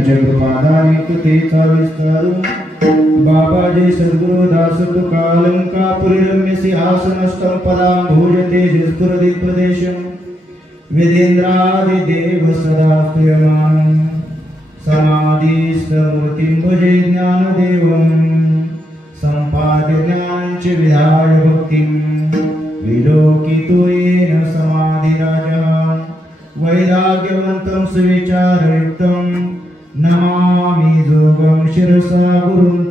जगपादानिक तेचा विस्तार बाबाजी सद्गुरु दास तुकालंकापुरी रम्य सिंहासनस्थं पदां भोजते जस्तुरदिक प्रदेशं वेदेन्द्रादिदेव सदा स्तूयमानं समाधिस्थमूर्तिं भजे ज्ञानदेवं सम्पाद्य ज्ञानञ्च विधाय भक्तिं विलोकितो येन समाधिराजः वैराग्यवन्तं सुविचारयुक्तं नमामि जोगं शिरसा गुरुं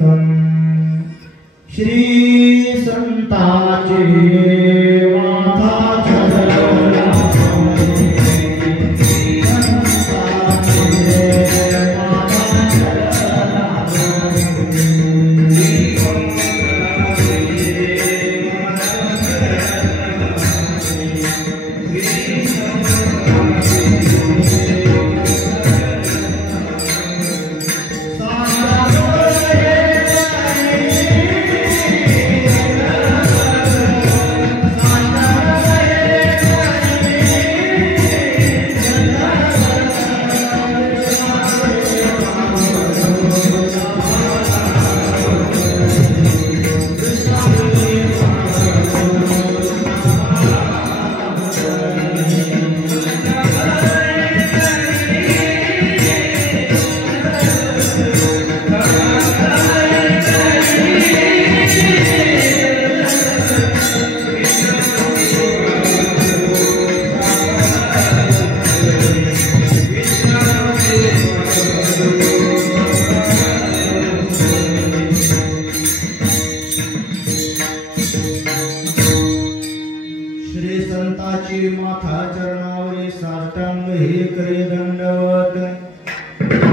श्री संताचे माथा चरणावरी साष्टांग हे करे दंडवत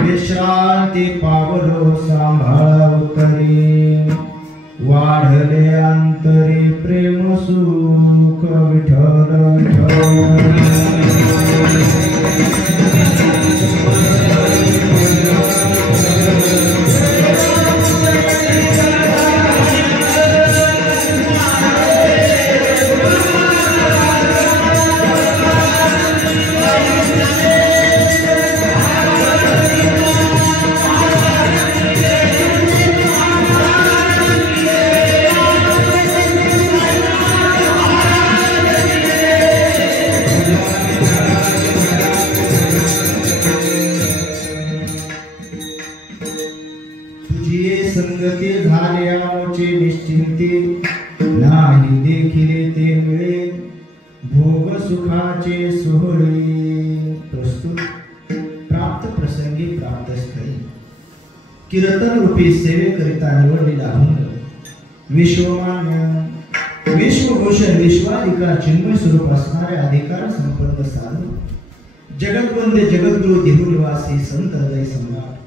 विश्रांती पावलो सांभाळा उतरी वाढले अंतरी प्रेम सुख विठ्ठल संगती झाल्यामुळे निश्चिंती नाही देखिले ते मिळे भोग सुखाचे सोहळे प्रस्तुत प्राप्त प्रसंगी प्राप्त स्थळी कीर्तन रूपी सेवेकरिता निवडलेला अभंग विश्वमान्य विश्वभूषण विश्वाधिकार चिन्मय स्वरूप असणारे अधिकार संपन्न साधू जगतवंदे जगद्गुरु देहुनिवासी संत हृदय सम्राट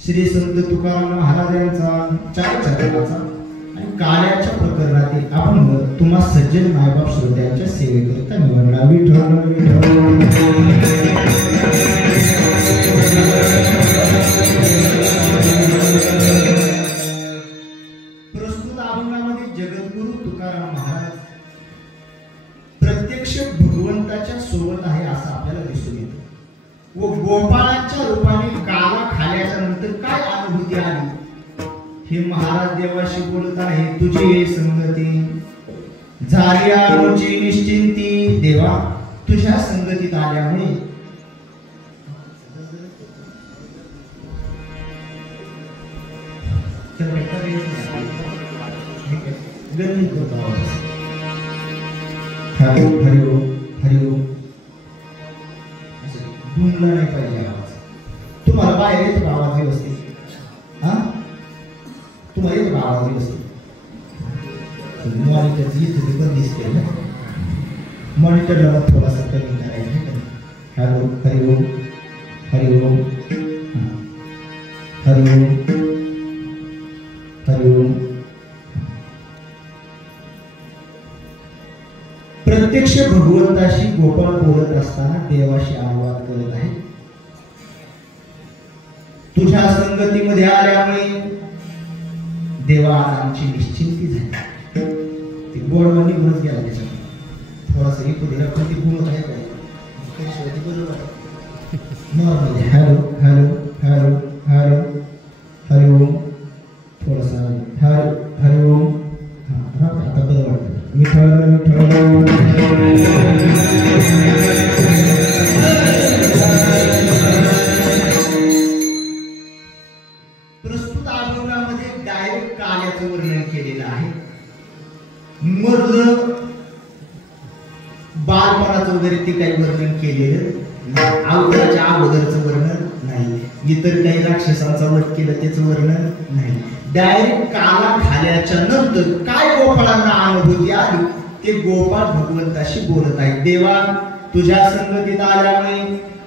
श्री संत तुकाराम महाराज यांचा चार चरणाचा आणि काल्याच्या प्रकरणातील आपण तुम्हा सज्जन मायबाप श्रोत्यांच्या सेवेकरिता निवडला विठ्ठल प्रस्तुत अभंगामध्ये जगद्गुरु तुकाराम महाराज प्रत्यक्ष भगवंताच्या सोबत आहे असं आपल्याला दिसून येतं व गोपाळाच्या रूपाने काला खाल्याच्या नंतर काय अनुभूती आली हे महाराज देवाशी बोलत आहे तुझी संगती झाली आमची निश्चिंती देवा तुझ्या संगतीत आल्यामुळे हरिओ हरिओ हरिओ गुंगला नाही पाहिजे आवाज तुम्हाला बाहेर येतो का आवाज व्यवस्थित हा तुम्हाला येतो का आवाज व्यवस्थित मॉनिटर इथे पण दिसते ना मॉनिटरला थोडासा कमी करायचं हॅलो हरिओ हरिओ हरिओ हरिओ प्रत्यक्ष भगवंताशी गोपाळ बोलत असताना देवाशी अनुवाद करत आहे तुझ्या संगतीमध्ये आल्यामुळे देवा आमची निश्चिंती झाली ती गोडवानी गुणच गेला त्याच्यात थोडासा एक दिला पण ती गुण आहे काय normally hello hello hello hello Hari Om. थोडासा हरि ओम. आता बरं वाटतं. प्रस्तुत अभंगामध्ये डायरेक्ट काल्याचं वर्णन केलेलं आहे. मर्द बालपणाचं वगैरे ते काही वर्णन केलेलं अवताराच्या अगोदरचं वर्णन नाही. इतर काही राक्षसांचा वध केलं त्याचं वर्णन नाही. डायरेक्ट काला खाल्याच्या नंतर काय गोपाळांना अनुभूती आली ते गोपाळ भगवंताशी बोलत आहेत. देवा तुझ्या संगतीत आल्यामुळे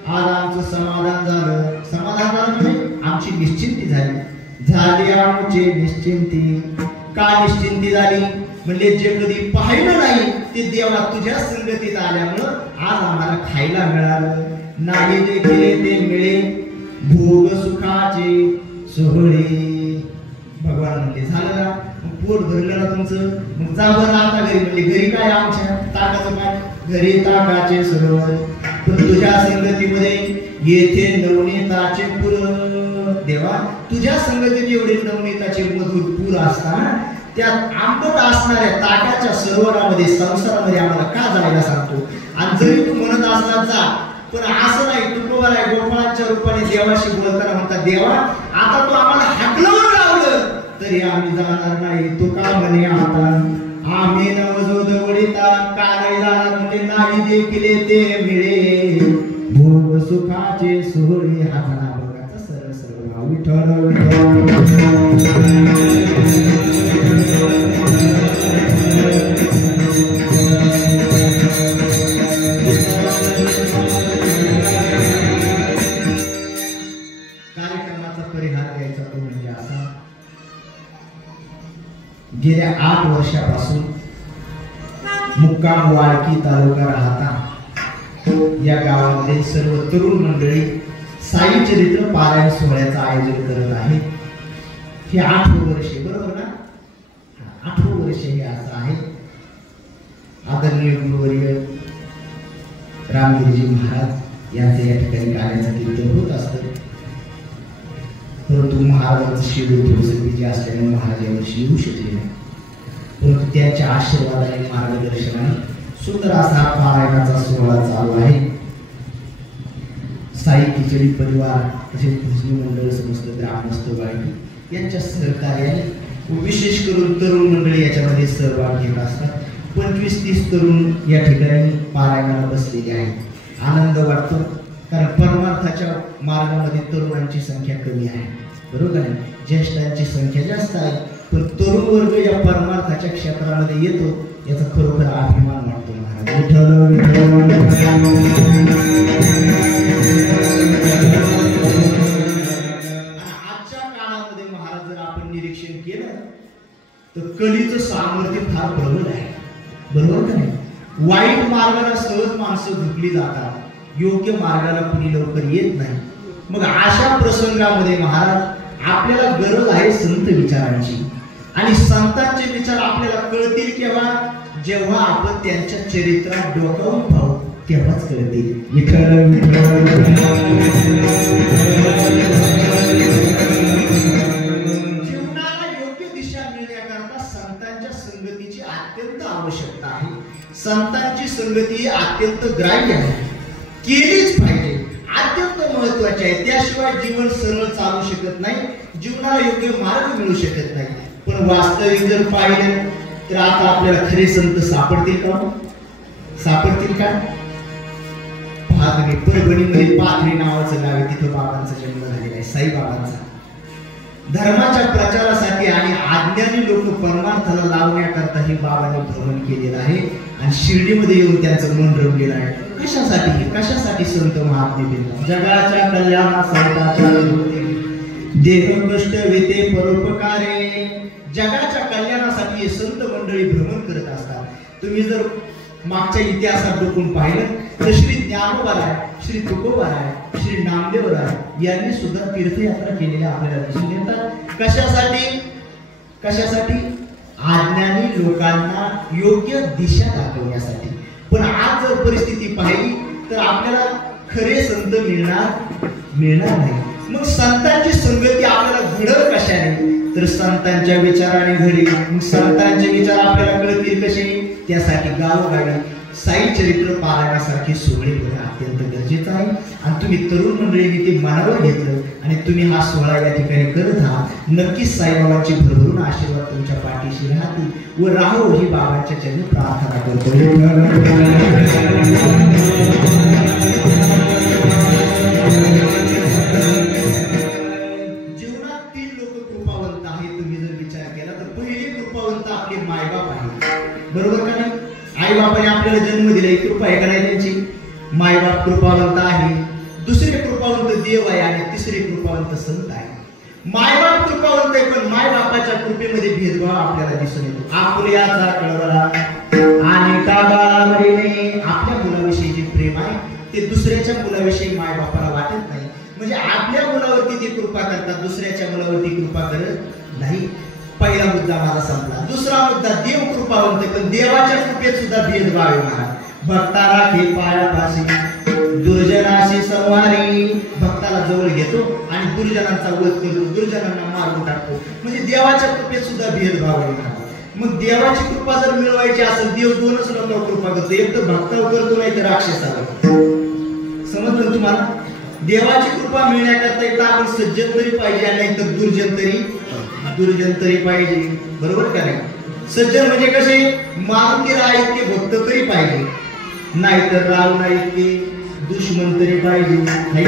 आज आमचं समाधान झालं. समाधान झालं म्हणजे आमची निश्चिंती झाली आमची निश्चिंती. का निश्चिंती झाली म्हणजे जे कधी पाहिलं नाही ते देवा तुझ्या संगतीत आल्यामुळं आज आम्हाला खायला मिळालं. नाही जे केले ते मिळे भोग सुखाचे सोहळे. भगवान म्हणते झालं ना पोट भरलं ना तुमचं मग जा बरं आता घरी. म्हणजे घरी काय आमच्या ताकाचं काय घरी ताकाचे सरोवर. पण तुझ्या संगतीमध्ये येथे नवनीताचे पूर. देवा तुझ्या संगतीत एवढे नवनीताचे मधुर पूर असताना त्यात आंबट असणाऱ्या ताकाच्या सरोवरामध्ये संसारामध्ये आम्हाला का जायला सांगतो. आणि जरी तू म्हणत असला जा पण असं नाही. तुकोबाला गोपाळांच्या रूपाने देवाशी बोलताना म्हणतात देवा आता तू आम्हाला हाकलवून लावलं तरी आम्ही जाणार नाही. तू का म्हणे आता आम्ही नवजो दवडीता का नाही जाणार म्हणजे नाही जे केले ते मिळे भोग सुखाचे सोहळे. हा झाला बघाचा सरळ सरळ विठ्ठल. कार्यक्रमाचा परिहार द्यायचा तो म्हणजे असा. गेल्या 8 वर्षापासून मुक्काम वाळकी तालुका राहता या गावामध्ये सर्व तरुण मंडळी साई चरित्र पारायण सोहळ्याचं आयोजन करत आहे. हे 8वं वर्ष बरोबर ना. 8वं वर्ष हे असं आहे. आदरणीय गुरुवर्य रामगिरीजी महाराज यांचे या ठिकाणी कार्याचं कीर्तन होत असतं. परंतु महाराजांचं शेड्यूल थोडंसं बिजी असल्याने महाराज यावर्षी येऊ शकले नाही. परंतु त्यांच्या आशीर्वादाने मार्गदर्शनाने सुंदर असा पारायणाचा सोहळा चालू आहे. साई खिचडी परिवार तसेच भजनी मंडळ समस्त ग्रामस्थ बाळकी यांच्या सहकार्याने विशेष करून तरुण मंडळी याच्यामध्ये सहभाग घेत असतात. 25-30 तरुण या ठिकाणी पारायणाला बसलेले आहेत. आनंद वाटतो कारण परमार्थाच्या मार्गामध्ये तरुणांची संख्या कमी आहे बरोबर आहे. ज्येष्ठांची संख्या जास्त आहे पण तरुण वर्ग या परमार्थाच्या क्षेत्रामध्ये येतो याचा खरोखर अभिमान वाटतो. महाराज आजच्या काळामध्ये महाराज जर आपण निरीक्षण केलं तर कलीचं सामर्थ्य फार प्रबळ आहे बरोबर का नाही. वाईट मार्गाला सहज माणसं झुकली जातात. योग्य मार्गाला कुणी लवकर येत नाही. मग अशा प्रसंगामध्ये महाराज आपल्याला गरज आहे संत विचारांची. आणि संतांचे विचार आपल्याला कळतील केव्हा जेव्हा आपण त्यांच्या चरित्रात डोकावून पाहू तेव्हाच कळतील. जीवनाला योग्य दिशा मिळण्याकरता संतांच्या संगतीची अत्यंत आवश्यकता आहे. संतांची संगती अत्यंत ग्राह्य आहे. केलीच पाहिजे. अत्यंत महत्वाचे आहे. त्याशिवाय जीवन सरळ चालू शकत नाही. जीवनाला योग्य मार्ग मिळू शकत नाही. पण वास्तविक जर पाहिलं तर आता आपल्याला खरे संत सापडतील का. सापडतील का. परभणीमध्ये पाथरी नावाचं गाव आहे. तिथं बाबांचा जन्म झालेला आहे साईबाबांचा. धर्माच्या प्रचारासाठी आणि अज्ञानी लोक परमार्थाला लावण्याकरता हे बाबांनी भ्रमण केलेलं आहे. आणि शिर्डीमध्ये येऊन त्यांचं मन रमलेलं आहे. कशासाठी कशासाठी संत महात्मे दिले. जगाच्या कल्याणासाठी देह कष्ट वेते परोपकारे. जगाच्या कल्याणासाठी हे संत मंडळी भ्रमण करत असतात. तुम्ही जर मागच्या इतिहासात डोकून पाहिलं तर श्री ज्ञानोबाराय, श्री तुकोबाराय, श्री नामदेवराय यांनी सुद्धा तीर्थयात्रा केलेल्या आपल्याला दिसून येतात. कशासाठी कशासाठी अज्ञानी लोकांना योग्य दिशा दाखवण्यासाठी. पण आज जर परिस्थिती पाहिली तर आपल्याला खरे संत मिळणार नाही. मग संतांची संगती आपल्याला घडल कशाने तर संतांच्या विचाराने घडेल. मग संतांचे विचार आपल्याला कळतील कसे त्यासाठी गावोगावी साई चरित्र पारायणासारखी सोहळे होणे अत्यंत गरजेचं आहे. आणि तुम्ही तरुण मंडळींनी ते मनावर घेतलं आणि तुम्ही हा सोहळा या ठिकाणी करत आहात. नक्कीच साईबाबांची भरभरून आशीर्वाद तुमच्या पाठीशी राहतील व राहो ही बाबांच्या चरणी प्रार्थना करतो. जीवनात 3 लोक कृपावंत आहेत. तुम्ही जर विचार केला तर पहिले कृपावंत आपले मायबाप आहेत, बरोबर का नाही? आई बापाने आपल्याला जन्म दिला, कृपा आहे का नाही त्यांची? मायबाप कृपावंत आहे. दुसरे कृपावंत देव आहे आणि तिसरे कृपावंत संत आहे. मायबाप कृपावंत आहे पण मायबापाच्या कृपेमध्ये भेदभाव आपल्याला दिसून येतो. आपुल्याचा कळवळा आणि का बाळावरीने आपल्या मुलाविषयी जे प्रेम आहे ते दुसऱ्याच्या मुलाविषयी मायबापाला वाटत नाही. म्हणजे आपल्या मुलावरती ते कृपा करतात, दुसऱ्याच्या मुलावरती कृपा करत नाही. पहिला मुद्दा माझा संपला. दुसरा मुद्दा देव कृपावंत पण देवाच्या कृपेत सुद्धा भेदभाव आहे. महाराज भक्ता राखे पायापाशी दुर्जनाशी संवारी. भक्ताला जवळ घेतो आणि दुर्जनांचा वध करतो, दुर्जनांना मारून टाकतो. म्हणजे देवाच्या कृपेत सुद्धा भेदभाव आहे. मग देवाची कृपा जर मिळवायची असेल देव 2च लोकांवर कृपा करतो, एक तर भक्तावर करतो नाही तर राक्षसावर. समजलं तुम्हाला? देवाची कृपा मिळण्याकरता एकदा आपण सज्जन तरी पाहिजे आणि नाही तर दुर्जन तरी पाहिजे, बरोबर का नाही? सज्जन म्हणजे कसे मारुती राय इतके भक्त तरी पाहिजे, नाहीतर राव नाही इतके दुश्मन तरी पाहिजे, नाही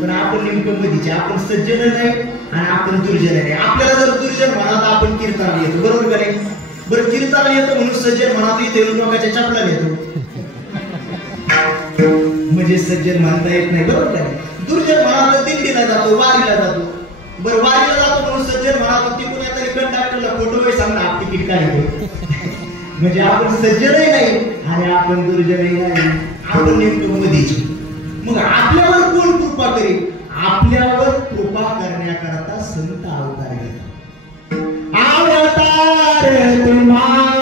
पण आपण नेमकं मधीचे. आपण सज्जन नाही आणि आपण दुर्जन नाही. आपल्याला जर दुर्जन म्हणा तर आपण कीर्तनाला येतो, बरोबर का नाही? बरं कीर्तनाला येतो म्हणून सज्जन म्हणा इथे लोकांच्या चपला येतो म्हणजे सज्जन म्हणता येत नाही, बरोबर का नाही? दुर्जन म्हणा तर दिंडीला जातो, वारीला जातो. बरं वारीला जातो म्हणून सज्जन म्हणा ती कोणी तरी कंडक्टरला फोटो सांगणार आप तिकीट काढतो म्हणजे आपण सज्जनही नाही आणि आपण दुर्जनही नाही, आपण नेमकं मधीची. मग आपल्यावर कोण कृपा करेल? आपल्यावर कृपा करण्याकरता संत अवतार घेतात. अवतार तुम्हाला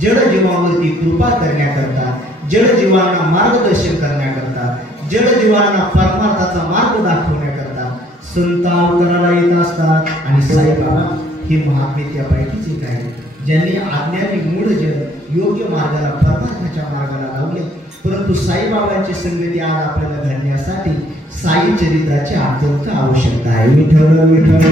जडजीवांवरती कृपा करण्याकरता, जडजीवांना मार्गदर्शन करण्याकरता, जडजीवांना परमार्थाचा मार्ग दाखवण्याकरता संत अवताराला येत असतात. आणि साईबाबा हे महात्मे त्यापैकीच एक आहे ज्यांनी आज्ञाने मूळ जन योग्य मार्गाला परमार्थाच्या मार्गाला लावले. परंतु साईबाबांची संगती आज आपल्याला घडण्यासाठी साई चरित्राची अत्यंत आवश्यकता आहे. विठ्ठल विठ्ठल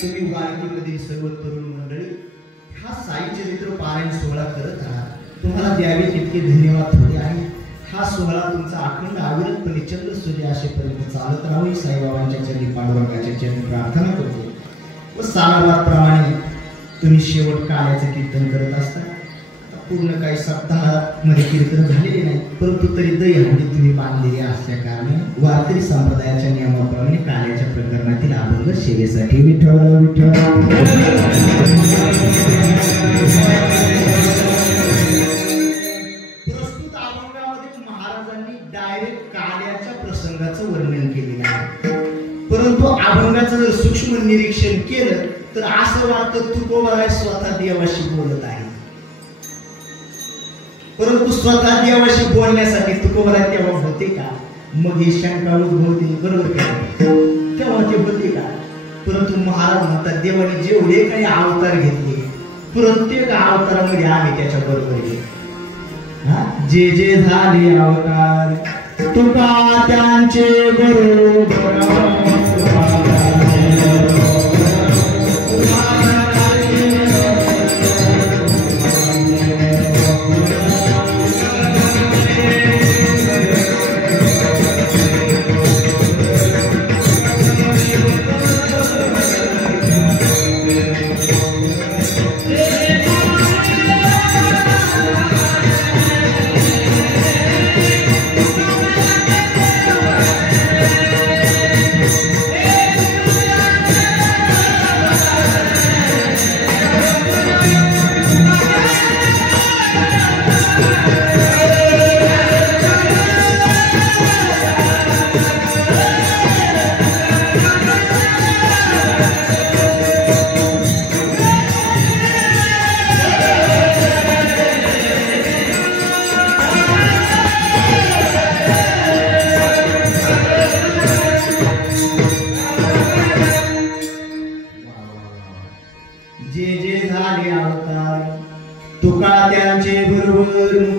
तुम्ही वारकीमधील सर्व तरुण मंडळी हा साई चरित्र पारायण सोहळा करत आहात. तुम्हाला द्यावे तितके धन्यवाद होते आहे. हा सोहळा तुमचा अखंड अविरतपणे चंद्र सूर्य असेपर्यंत चालत राहावी साईबाबांच्या चरणी पांडुरंगाच्या चरणी प्रार्थना करतो. व सालाबादप्रमाणे तुम्ही शेवट काळ्याचं कीर्तन करत असता. पूर्ण काही सप्ताहामध्ये कीर्तन झालेले नाही, परंतु तरी दहीहंडी तुम्ही बांधलेली असल्या कारणे वारकरी संप्रदायाच्या नियमाप्रमाणे काळ्याच्या प्रकरणातील अभंग सेवेसाठी विठ्ठल विठ्ठल. प्रस्तुत अभंगामध्ये महाराजांनी डायरेक्ट काळ्याच्या प्रसंगाचं वर्णन केलेलं आहे, परंतु अभंगाचं जर सूक्ष्म निरीक्षण केलं तर असं वाटतं तुकोबराय स्वतः देवाशी बोलत आहे. परंतु स्वतः देवाशी बोलण्यासाठी तुकोबराय तेव्हा होते का? मग ही शंका उद्भवते, बरोबर का? तेव्हा ते होते का? परंतु महाराज म्हणतात देवाने जेवढे काही अवतार घेतले प्रत्येक अवतारामध्ये आम्ही त्याच्या बरोबर आहे. जे जे झाले अवतार तुका त्यांचे बरोबर.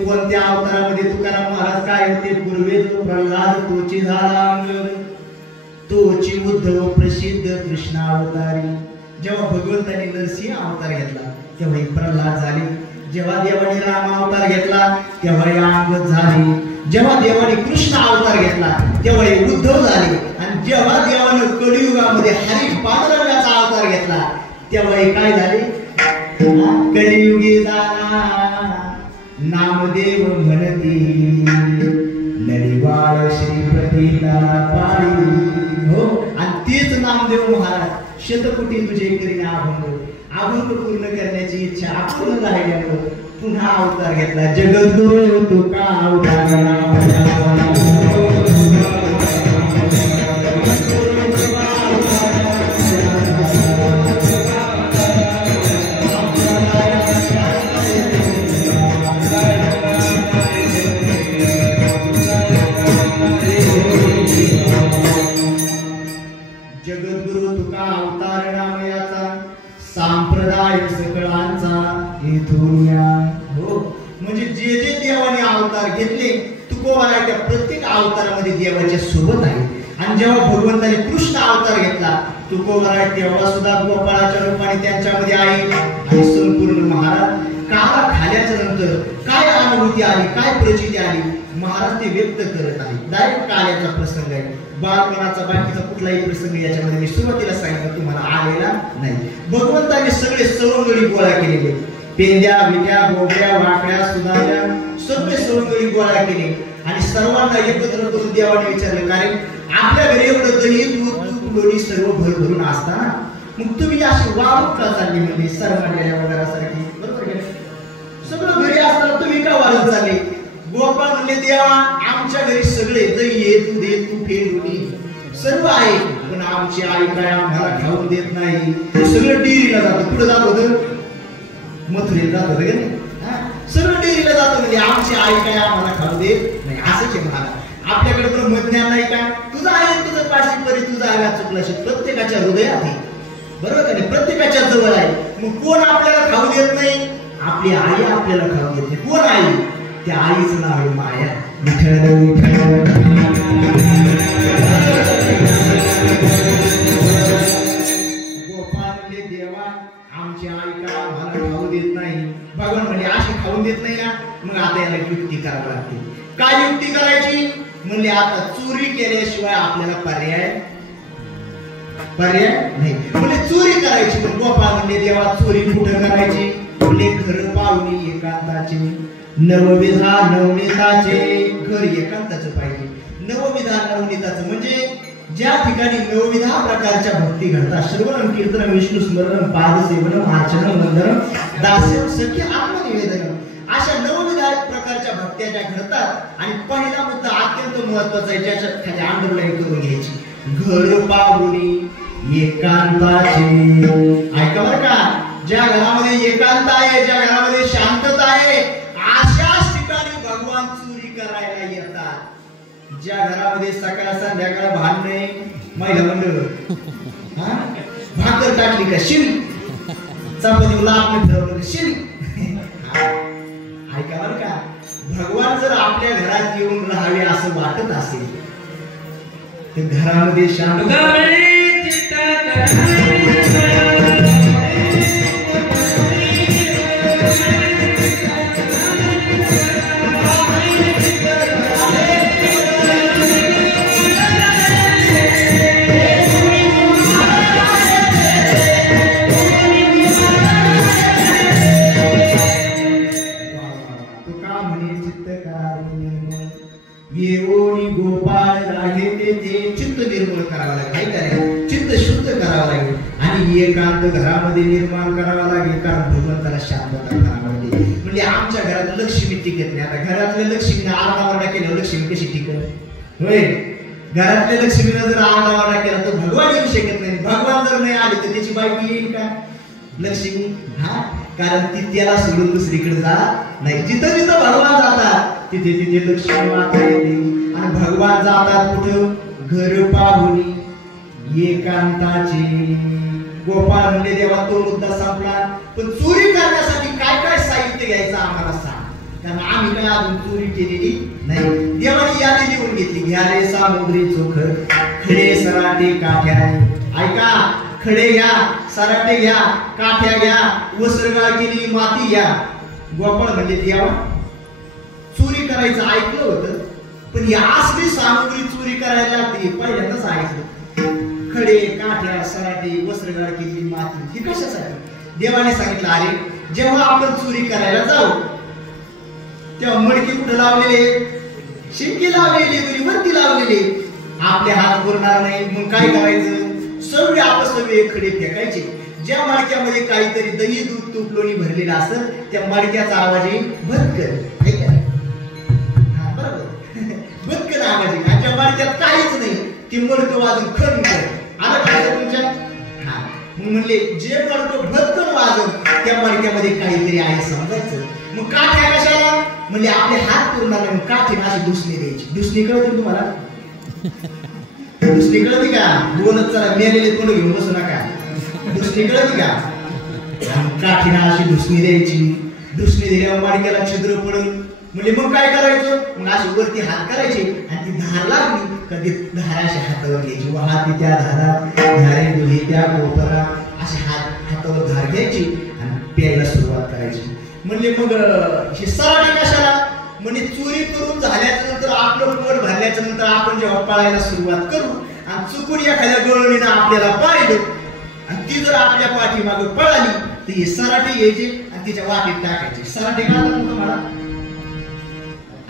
कोणत्या अवतारामध्ये तुकाराम महाराज काय होते? पूर्वे जो प्रल्हाद तोची झाला अंगण, तोची उद्धव प्रसिद्ध कृष्ण अवतारी. जेव्हा भगवंताने नरसिंह अवतार घेतला तेव्हा प्रल्हाद झाले, जेव्हा देवाने राम अवतार घेतला तेव्हा अंगद झाले, जेव्हा देवाने कृष्ण अवतार घेतला तेव्हा उद्धव झाले, आणि जेव्हा देवाने कलियुगामध्ये हरी पांडुरंगाचा अवतार घेतला तेव्हा काय झाले? कलियुगी झाला नामदेव म्हणती नरिवाळ श्रीपतीला पाळी. हो, आणि तेच नामदेव महाराज शतकोटी तुझे करीन अभंग पूर्ण करण्याची इच्छा आपण राहिल्यामुळे पुन्हा अवतार घेतला. जगद्गुरु तुका अवतार. जगद्गुरु तुका अवतार नामयाचा संप्रदाय सकळांचा इथून या. हो, म्हणजे जे जे देवाने अवतार घेतले तुकोबराय त्या प्रत्येक अवतारामध्ये देवाच्या सोबत आहे. आणि जेव्हा भगवंताने कृष्ण अवतार घेतला तुकोबराय तेव्हा सुद्धा गोपाळाच्या रूपाने त्यांच्यामध्ये आहे. आणि संपूर्ण महाराज काळा खाल्याच्या नंतर काय अनुभूती आली, काय प्रचिती आली, महाराज ते व्यक्त करत आहे. डायरेक्ट काळ्याचा प्रसंग आहे, बालपणाचा बाकीचा कुठलाही प्रसंग याच्यामध्ये मी सुरुवातीला सांगितलं तुम्हाला आलेला नाही. भगवंताने सगळे सवंगडी गोळा केलेले, पेंद्या विट्या बोबड्या वाकड्या सुधाऱ्या सगळे सवंगडी गोळा केले आणि सर्वांना एकत्र करून देवाने विचारले, कारण आपल्या घरी एवढं दही दूध तूप लोणी सर्व भरभरून असताना मग तुम्ही अशी वाळूत का चालली? म्हणजे सरमाडलेल्या वगैरेसारखी, बरोबर आहे? सगळं घरी असताना तुम्ही का वाळूत चालले? गोपाळ म्हणले देवा आमच्या घरी सगळे दही आहे, दूध आहे, तूप आहे, लोणी सर्व आहे, पण आमची आई काय आम्हाला खाऊन देत नाही. सगळं डेअरीला जातं. कुठं जात होतं? मथुरेला जात होतं का? सगळं डेअरीला जातं. म्हणजे आमची आई काय आम्हाला खाऊ देत नाही. असंच आहे महाराज. आपल्याकडे पण मज्ञान नाही का? तुझं आहे तुझं पाशी परी तुझा आगा चुकला प्रत्येकाच्या हृदयात आहे, बरोबर आहे? प्रत्येकाच्या जवळ आहे. मग कोण आपल्याला खाऊ देत नाही? आपली आई आपल्याला खाऊ देत नाही. कोण आई? त्या आईचं नाव आहे माया. विठ्ठल विठ्ठल. गोपाळ देवा आमची आई का आम्हाला खाऊ देत नाही. भगवान म्हणजे अशी खाऊन देत नाही ना, मग आता याला युक्ती करावी लागते. काय युक्ती करायची? म्हणले आता चोरी केल्याशिवाय आपल्याला पर्याय पर्याय नाही. म्हणजे चोरी करायची, पण गोपाळ म्हणजे देवा चोरी कुठं करायची? म्हणजे घर पाहुणी एकांताचे, नवविधा नवनीताचे. घर एकांताचं पाहिजे, नवविधा नवनीताचं म्हणजे ज्या ठिकाणी नवविधा प्रकारच्या भक्ती घडतात. श्रवणं कीर्तन विष्णू स्मरण पादसेवनम अर्चनम वंदनम दास्यम सख्य आत्मनिवेदनम, अशा नवविधा प्रकारच्या भक्त्या ज्या घडतात. आणि पहिला मुद्दा अत्यंत महत्वाचा आहे, ज्याच्या खाली अंडरलाईन करून घ्यायची, घर पाहुणी एकांताचे. ऐका बरं का, ज्या घरामध्ये एकांत आहे, ज्या घरामध्ये शांतता आहे, अशाच ठिकाणी भगवान चोरी करायला येतात. ज्या घरामध्ये सकाळ संध्याकाळ भांडणे, महिला मंडळ भाकर टाकली का शिरी, चपातीला आपण ठरवलं शिरी. ऐका बरं का, भगवान जर आपल्या घरात येऊन राहावे असं वाटत असेल तर घरामध्ये शांत गोपाळ राहे ते चित्त निर्मळ करावं लागेल, चित्त शुद्ध करावं लागेल आणि एकांत घरामध्ये निर्माण करावा लागेल. कारण भगवंताला शांतता करावी लागेल. म्हणजे आमच्या घरात लक्ष्मी टिकत नाही. आता घरातल्या लक्ष्मीने आरडाओरडा केल्यावर लक्ष्मी कशी टिकत? होय, घरातल्या लक्ष्मीने जर आरडाओरडा केला तर भगवान येऊ शकत नाही. भगवान जर नाही आले तर त्याची बायको येईल का लक्ष्मी? कारण ती त्याला सोडून दुसरीकडे जात नाही. जिथं जिथं भगवान जातात तिथे तिथे लक्ष्मी माता येते. आणि भगवान जातात कुठं? घर पाहुणी एकांताचे. गोपाळ म्हणजे देवा तो मुद्दा संपला. पण चोरी करण्यासाठी काय काय साहित्य घ्यायचं आम्हाला सांग, कारण आम्ही काय अजून चोरी केलेली नाही. देवाने यादी लिहून घेतली, घ्या रे सामुद्री चोखर, खडे सराटे काठ्या. ऐका, खडे घ्या, सराटे घ्या, काठ्या घ्या, वस्त्रगाळ केलेली माती घ्या. गोपाळ म्हणजे देवा चोरी करायचं ऐकलं होतं, पण या असली सामग्री चोरी करायला लागते पहिल्यांदाच ऐकलं. खडे, काठ्या, सराटे, वस्त्रगाळ केलेली माती, ही कशासाठी? देवाने सांगितलं, अरे जेव्हा आपण चोरी करायला जाऊ तेव्हा मडकी कुठे लावलेले? शिंकी लावलेली, वरती लावलेले. आपले हात पुरणार नाही. मग काय करायचं? सगळे आपसवे खडे फेकायचे. ज्या मडक्यामध्ये काहीतरी दही दूध तूप लोणी भरलेलं असतं त्या मडक्याचा आवाज येईल भटकन. बरोबर, भटकन आवाज येईल. आणि ज्या मडक्यात काहीच नाही ती मडकं वाजून खण आलं काय तुमच्या? मग म्हणले जे मडकं भटकन वाजून त्या मडक्यामध्ये काहीतरी आहे समजायचं. मग काठ्या कशाला? म्हणजे आपले हात पुरणार नाही. काठीने अशी दुसणी द्यायची. दुसणी कळते तुम्हाला? दुसरी कळती का? बोलत चला, मेलेले कोण घेऊन बसू नका. दुसरी कळती का? काठीना अशी दुसणी द्यायची. दुसणी दिल्यावर माडक्याला छिद्र पडून. म्हणजे मग काय करायचं? मग अशी वरती हात करायचे आणि ती धार लागली का ती धार अशी हातावर घ्यायची. व हाती त्या धारा, धारे दुही त्या कोपरा, अशी हातावर धार घ्यायची आणि प्यायला सुरुवात करायची. म्हणजे मग हे सराटे कशाला? म्हणजे चोरी करून झाल्याच्या नंतर आपलं पोट भरल्याच्या नंतर आपण जेव्हा पळायला सुरुवात करू आणि चुकून एखाद्या गवळणीनं आपल्याला पाहिलं आणि ती जर आपल्या पाठीमागे पळाली तर हे सराटे घ्यायचे आणि तिच्या वाटेत टाकायचे. सराटे घालतात तुम्हाला?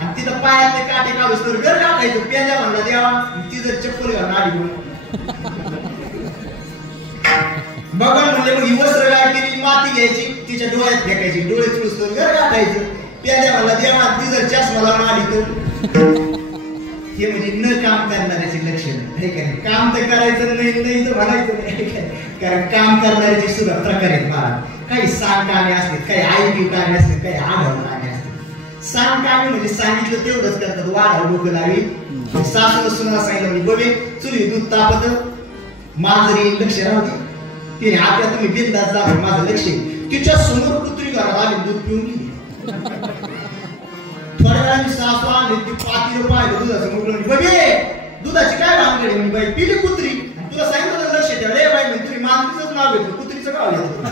आणि तिथं पायातले काटे काढूस तर घर टाकायचं. प्याल्या म्हणला देवा, ती जर चप्पल घालून आली भगवान म्हणले मग ही वस्त्रगाळ केली माती घ्यायची, तिच्या डोळ्यात फेकायची. डोळे चुळूस तर घर टाकायचं. प्याल्या म्हणला देवा, ती जर चष्मा लावून आली तर हे म्हणजे न काम करणाऱ्याचे लक्षण आहे का? काम तर करायचं नाही, नाही तर म्हणायचं नाही. कारण काम करणाऱ्याची सुद्धा प्रकार आहेत महाराज. काही सांग कामे असतात, काही ऐकीव कामे असतात, काही आढाव कामे असतात. सांग कामे म्हणजे सांगितलं तेवढंच करतात. वाढाव डोकं लावी. सासूला सुना सांगितलं म्हणजे बघे चुली दूध तापत माझं लक्ष राहते. तिने आता तुम्ही बिंदास जा, माझं लक्ष. तिच्या समोर कुत्री घरात आली दूध पिऊन गेली. थोड्या वेळाने सासू आली, ती पातीला पाहिलं दुधाचं मुलं. बघे दुधाची काय भानगड आहे? बाई पिली कुत्री. तुला सांगितलं लक्ष ठेवा रे बाई. तुम्ही माणसाचं नाव घेतो, कुत्रीचं गाव घेतो.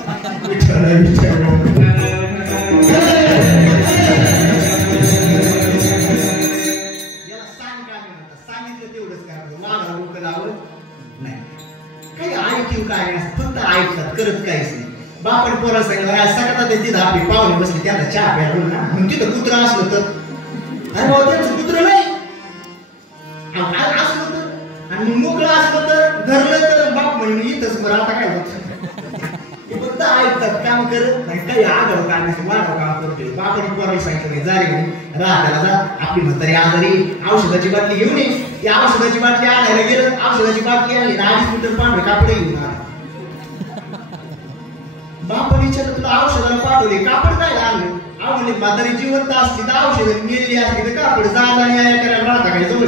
याला सांग काय म्हणतात? सांगितलं तेवढंच करायचं. वाघा डोकं लावलं नाही. काही पोराला सांगितलं सकाळचा ते तिथं आपली पाहुणे बसली त्याला चहा प्यायला ना मग तिथं कुत्रा असलं तर अरे बाबा त्यांचं कुत्र नाही असलं तर आणि मोकळं असलं तर धरलं तर बाप म्हणजे इथंच बरं आता काय होत ते फक्त ऐकतात काम करत नाही काही आगाव काम वाढव काम करते बापाने पोराला सांगितलं नाही जा रे राहत्याला जा आपली म्हातारी आजारी औषधाची बाटली घेऊन ये ती औषधाची बाटली आणायला गेलं औषधाची बाटली आली ना 2.5 मीटर पांढरे कापडे घेऊन आला बापाने विचारलं तुला औषधाला पाठवले कापड काय आणलं म्हणजे म्हातारी जिवंत असली तर औषध मेलेली असली तर कापड जा आणि या करायला राहता काय जवळ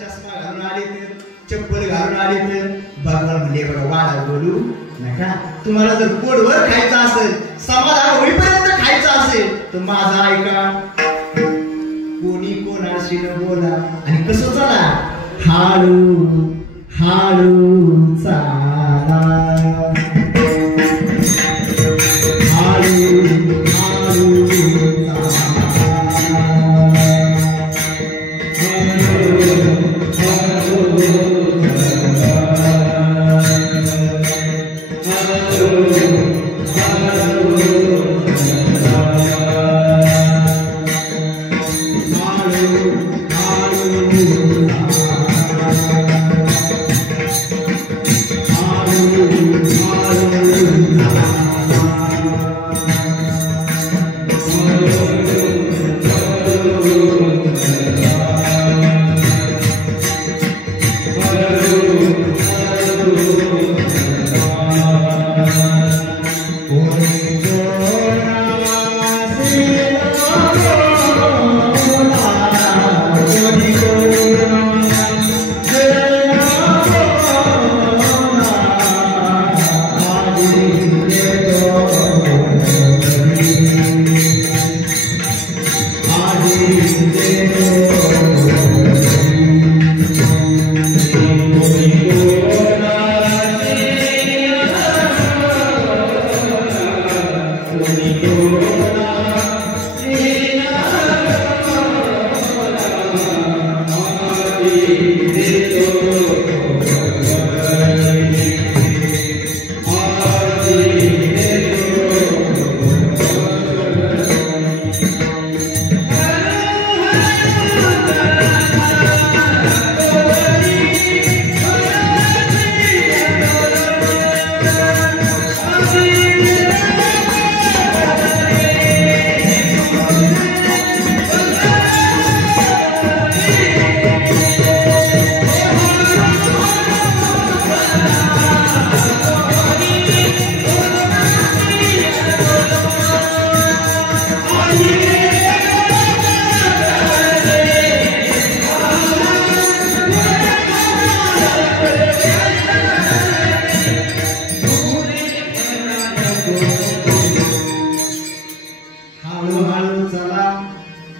चष्मा घालून आले तर चप्पल घालून आले तर भगवान म्हणजे बरं वाढा बोलू नका तुम्हाला जर पोटभर खायचं असेल समाधान होईपर्यंत खायचं असेल तर माझा ऐका कोणी कोणाशी न बोला आणि कसं चला हाळू हाळू चाला हाळू हाळू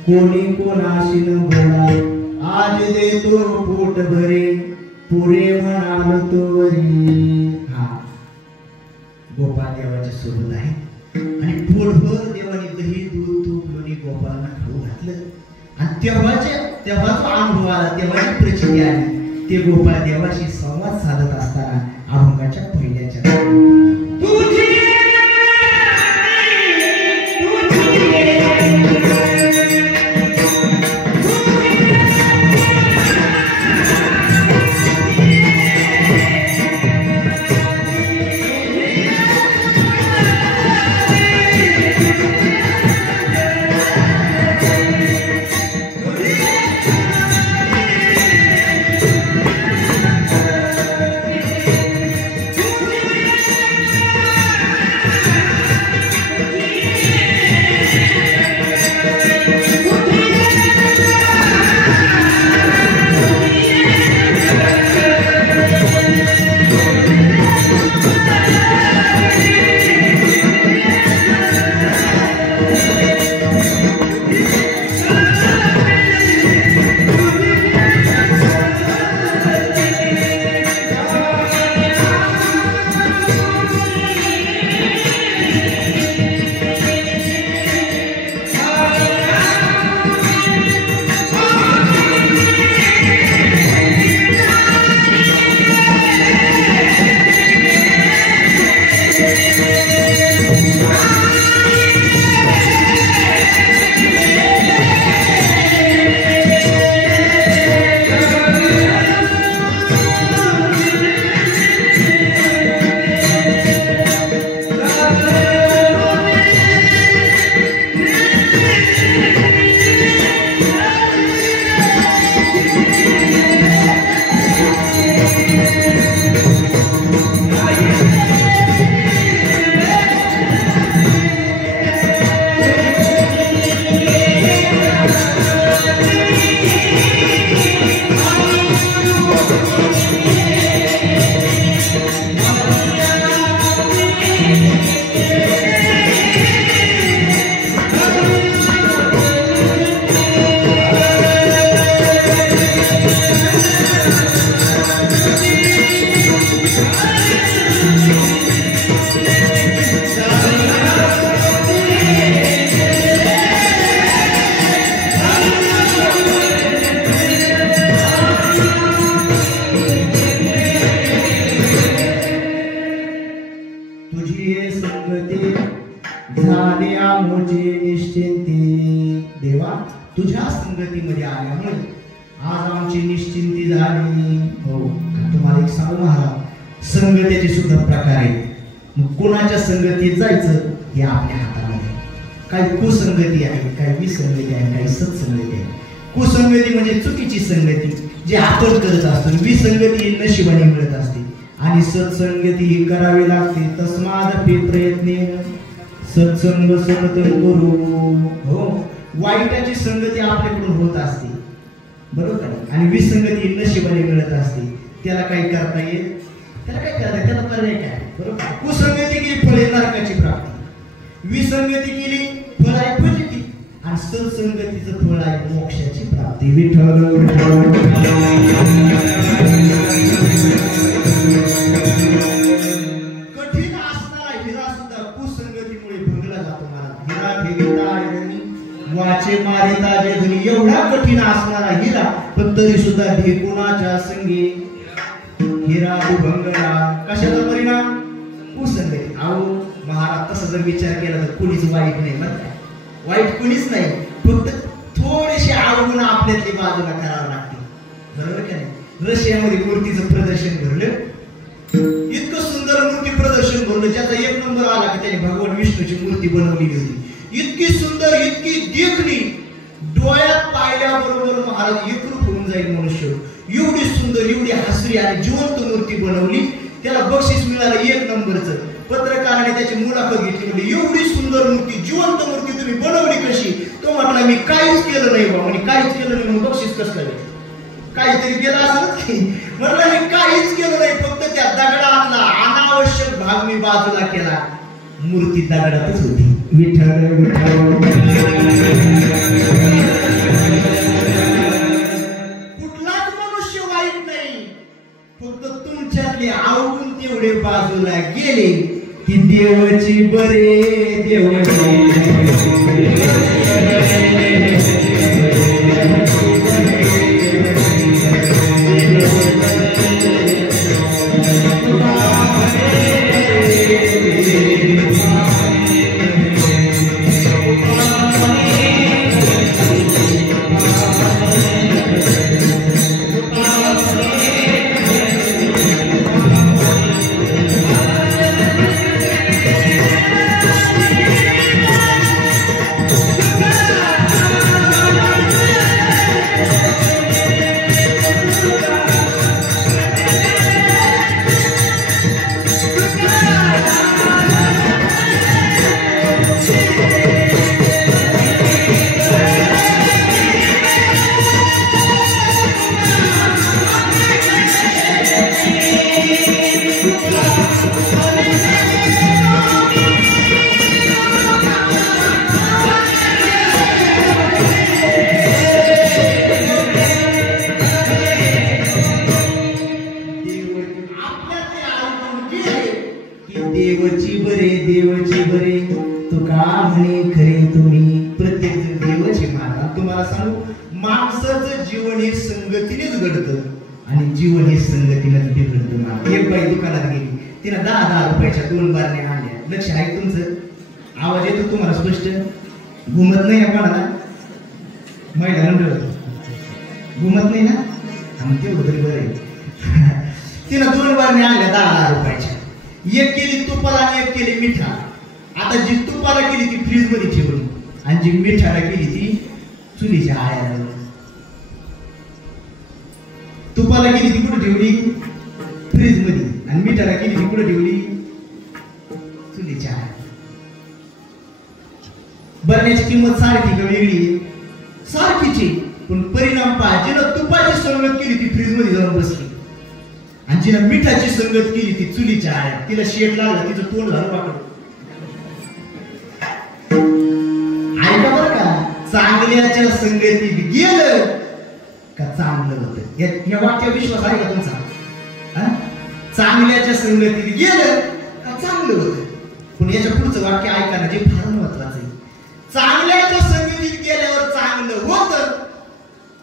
कोणी कोणाशी न बोला आज देतो पोट भरे पुरे म्हणाल तोरी हा गोपाळ देवाच्या सोबत आहे आणि पोटभर देवाने दही दूध तूप लोणी गोपाळांना खाऊ घातलं आणि तेव्हाचा अनुभव आला तेव्हाची प्रचिती आली ते गोपाळ देवाशी संवाद साधत असताना अभंगाच्या पहिल्याच्या आल्यामुळे आज आमची निश्चिंती झाली. हो, तुम्हाला एक सांगू महाराज, संगतीचे सुद्धा प्रकार आहेत. मग कोणाच्या संगतीत जायचं हे आपल्या हातामध्ये. काही कुसंगती आहे, काही विसंगती आहे, काही सत्संगती आहे. कुसंगती म्हणजे चुकीची संगती जी आपण करत असतो. विसंगती ही नशिबाने मिळत असते आणि सत्संगती ही करावी लागते. तस्मादपि प्रयत्नेन सत्संग सततं कुरु. हो, वाईटाची संगती आपल्याकडून होत असते, बरोबर का? आणि विसंगती नशिबाने मिळत असते. त्याला काही करता येत, त्याला काय करता, त्याला पर्याय काय? बरोबर. कुसंगती केली फळे नरकाची प्राप्ती, विसंगती केली फळ आहे फजिती, आणि सत्संगतीचं फळ आहे मोक्षाची प्राप्ती. विठ्ठल कठीण असणारा हिरा सुद्धा कुसंगतीमुळे भंगला जातो. महाराज, हिरा ठेविता वाचे मारिता जगनी, एवढा कठीण असणारा हिरा पण तरी सुद्धा ढेकुणाच्या संगी हिरा भंगला. कशाचा परिणाम? कुसंगती. अहो महाराज, तसं जर विचार केला तर कुणीच वाईट नाही, बरं का? वाईट कुणीच नाही, फक्त थोडेसे अवगुण आपल्यातली बाजूला करावं लागते, बरोबर का नाही? रशियामध्ये मूर्तीचं प्रदर्शन भरलं, इतकं सुंदर मूर्ती प्रदर्शन भरलं, ज्याचा एक नंबर आला की त्याने भगवान विष्णूची मूर्ती बनवलेली होती. इतकी सुंदर, इतकी देखणी, डोळ्यात पाहिल्याबरोबर महाराज एकरूप होऊन जाईल मनुष्य. एवढी सुंदर, एवढी हसरी आणि जिवंत मूर्ती बनवली. त्याला बक्षीस मिळालं एक नंबरचं. पत्रकाराने त्याची मुलाखत घेतली, म्हणजे एवढी सुंदर मूर्ती, जिवंत मूर्ती तुम्ही बनवली कशी? तो म्हटला, मी काहीच केलं नाही बा. म्हणजे काहीच केलं नाही म्हणून बक्षीस कसं काय? काहीतरी केलं असं की? म्हटलं मी काहीच केलं नाही, फक्त त्या दगडातला अनावश्यक भाग मी बाजूला केला. मूर्ती दगडातच होती. विठ्ठल विठ्ठल. कुठलाच मनुष्य वाईट नाही, फक्त तुमच्यातले अवगुण तेवढे बाजूला गेले की देवाची बरे देवाची. देवची बरे देवची बरे तुका म्हणे खरे तुम्ही. प्रत्येक जण देवाची मारा. तुम्हाला सांगू, माणसाचं जीवन हे संगतीनेच घडतं आणि जीवन हे संगतीनेच बिघडतं. मला एक बाई दुकानात गेली, तिने 10-10 रुपयाच्या 2 बारण्या आणल्या. लक्ष आहे तुमचं? आवाज येतो तुम्हाला स्पष्ट? घुमत नाही ना कोणाला? महिला मंडळ घुमत नाही ना? मग तेवढं तरी बरं आहे. तिनं 2 बारण्या आणल्या 10-10 रुपयाच्या. एक केली तुपाला आणि एक केली मिठा. आता जी तुपाला केली ती फ्रीज मध्ये ठेवली आणि जी मिठाला केली ती चुलीच्या आळ्याला. तुपाला केली ती कुठे ठेवली? फ्रीज मध्ये. आणि मिठाला केली ती कुठे ठेवली? चुलीच्या आळ्याला. बरण्याची किंमत सारखी का वेगळी? सारखीची, पण परिणाम पहा. जिनं तुपाची संगत केली ती फ्रीज मध्ये जाऊन बसली आणि जिनं मिठाची संगत केली ती चुलीच्या आळ्यात. तिला शेड लागला, तिचं तोंड झालं वाकडं. ऐका बरं का, चांगल्याच्या संगतीत गेलं का चांगलं होतं. या वाक्यावर विश्वास आहे का तुमचा? चांगल्याच्या संगतीत गेलं का चांगलं होतं. पण याच्या पुढचं वाक्य ऐका ना, जे फार महत्वाचं आहे. चांगल्याच्या संगतीत गेल्यावर चांगलं होतं,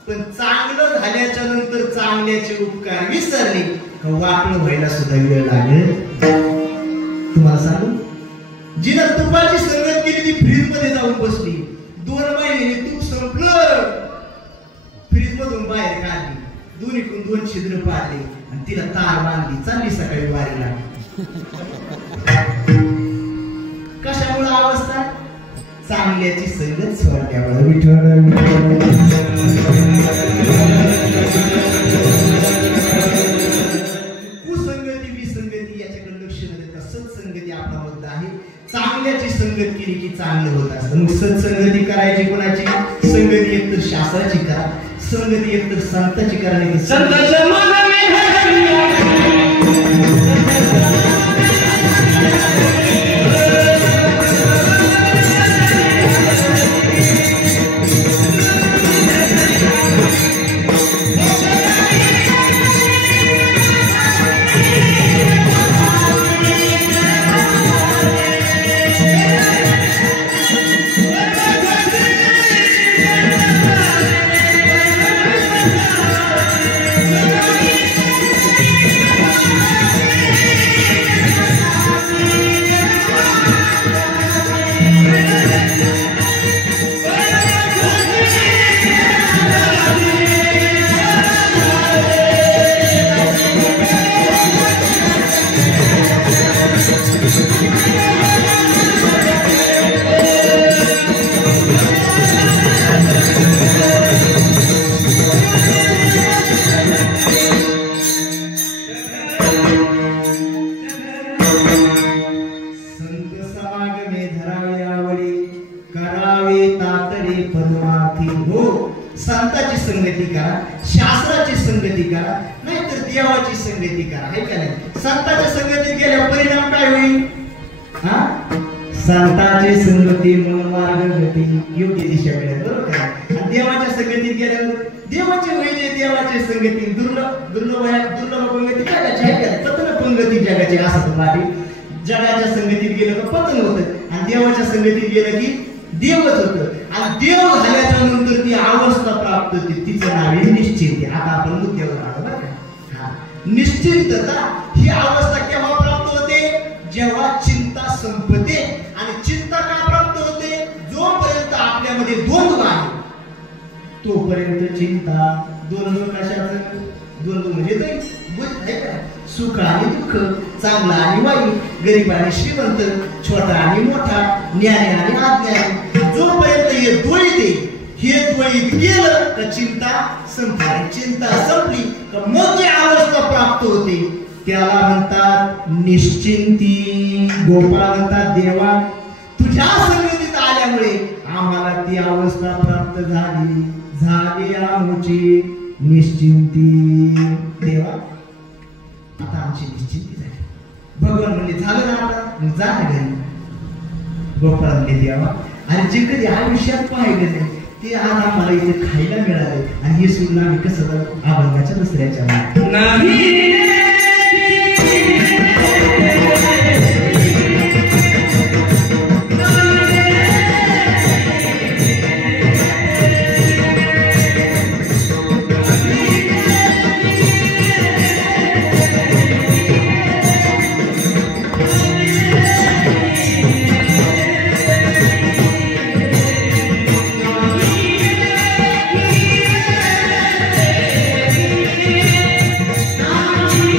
पण चांगलं झाल्याच्या नंतर चांगल्याचे उपकार विसरले का वाकलं व्हायला सुद्धा वेळ लागेल. तुम्हाला सांगू, जिनं तुपाची संगत केली ती फ्रीज मध्ये जाऊन बसली. 2 महिन्याने तूप संपलं, मस्जिद मधून बाहेर काढली, दोन्हीकडून 2 छिद्र पाडले आणि तिला तार बांधली, चालली सकाळी वारीला. कशामुळे अवस्था? चांगल्याची संगत सोडल्यामुळे. विठ्ठल कुसंगती विसंगती याच्याकडे लक्ष न देता सत्संगती आपला मुद्दा आहे. चांगल्याची संगत केली की चांगलं होत असतं. मग सत्संगती करायची कोणाची? संगती एकतर शास्त्राची करा, संगती एकतर संताची करा. नाही संतांच्या संताची संगती करा, शास्त्राची संगती करा, नाहीतर देवाची संगती करा. हे का नाही? संताच्या संगतीत गेल्यावर परिणाम काय होईल? संताची संगती मन मार्ग गती, योग्य दिशा मिळेल. बरोबर का? आणि देवाच्या संगतीत गेल्यावर देवाचे वैद्य देवाच्या संगती दुर्लभ पंगती जगाची आहे का? पतन पंगती जगाची असत वाटे. जगाच्या संगतीत गेलं का पतन होतं आणि देवाच्या संगतीत गेलं की देवच होतं. आणि देव झाल्याच्या नंतर ती अवस्था प्राप्त होते, तिचं नाव आहे निश्चिंती. आता आपण मुद्द्यावर आलो बरं का? निश्चिंतता ही अवस्था केव्हा प्राप्त होते? जेव्हा चिंता संपते. आणि चिंता का प्राप्त होते? जोपर्यंत आपल्यामध्ये द्वंद्व आहे तोपर्यंत चिंता. द्वंद्व कशाचं? द्वंद्व म्हणजे सुख आणि दुःख, चांगला आणि वाईट, गरीब आणि श्रीमंत, छोटा आणि मोठा, ज्ञानी आणि अज्ञानी. जोपर्यंत हे द्वैत हे द्वैत गेलं तर चिंता संपली. चिंता संपली तर मग जी अवस्था प्राप्त होते त्याला म्हणतात निश्चिंती. गोपाळ म्हणतात देवा तुझ्या संगतीत आल्यामुळे आम्हाला ती अवस्था प्राप्त झाली आमची निश्चिंती. देवा आता आमची निश्चिंती झाली. भगवान म्हणजे झालं ना, आता जा ना घरी. गोपाळ म्हणजे देवा आणि जे कधी आयुष्यात पाहिलं नाही ते आज आम्हाला इथे खायला मिळालं. आणि हे सुद्धा आम्ही कसं अभंगाच्या दुसऱ्याच्या नाही. Thank you.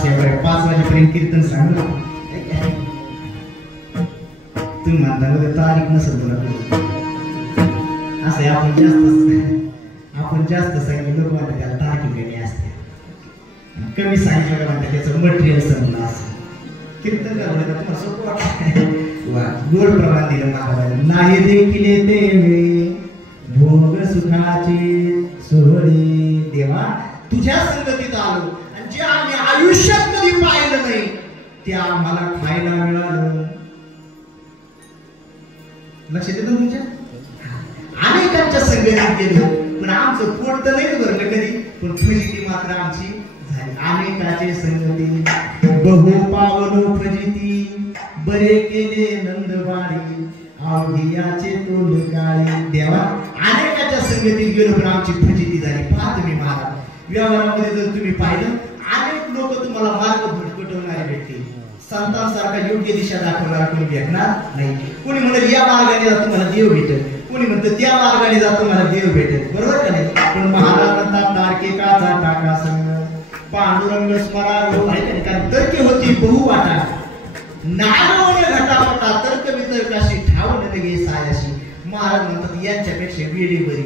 तास एवढ्या 5 वाजेपर्यंत कीर्तन सांगलं तुम्ही म्हणता तारीख नसेल तुला असं आपण जास्त सांगितलं लोक म्हणतात त्याला तारीख कमी असते कमी सांगितलं का म्हणतात त्याचं मटेरियल संपलं असं कीर्तन करावं तुम्हाला सोपं वाटतं वा गोड प्रमाण दिलं महाराजांनी नाही देखील येते भोग सुखाचे सोहळे देवा तुझ्या संगतीत आलो आणि जे आम्ही आयुष्यात कधी पाहिलं नाही ते आम्हाला खायला मिळालं लक्षात येतं तुमच्या अनेकांच्या संगतीत गेलो पण आमचं पोट तर नाही भरलं कधी पण फजिती मात्र आमची झाली अनेकाचे संगती बहु पावलो फजिती बरे केले नंदवाडी आवडीयाचे तोंड काळे देवा अनेकाच्या संगतीत गेलो पण आमची फजिती झाली पहा तुम्ही महाराज व्यवहारामध्ये जर तुम्ही पाहिलं अनेक लोक तुम्हाला मार्ग भटकवणारे भेटतील संतांसारखा योग्य दिशा दाखवणारा कोणी भेटणार नाही कोणी म्हणेल या मार्गाने जा तुम्हाला देव भेटेल कोणी म्हणतं त्या मार्गाने जा तुम्हाला देव भेटेल बरोबर का नाही पण महाराज म्हणतात तार्किकाचा टाका संग पांडुरंग स्मरारो कारण तर्के होती बहु वाटा नागवणे घटापटा तर्क वितर्काशी ठाव लगे सायाशी महाराज म्हणतात यांच्यापेक्षा वेळी बरी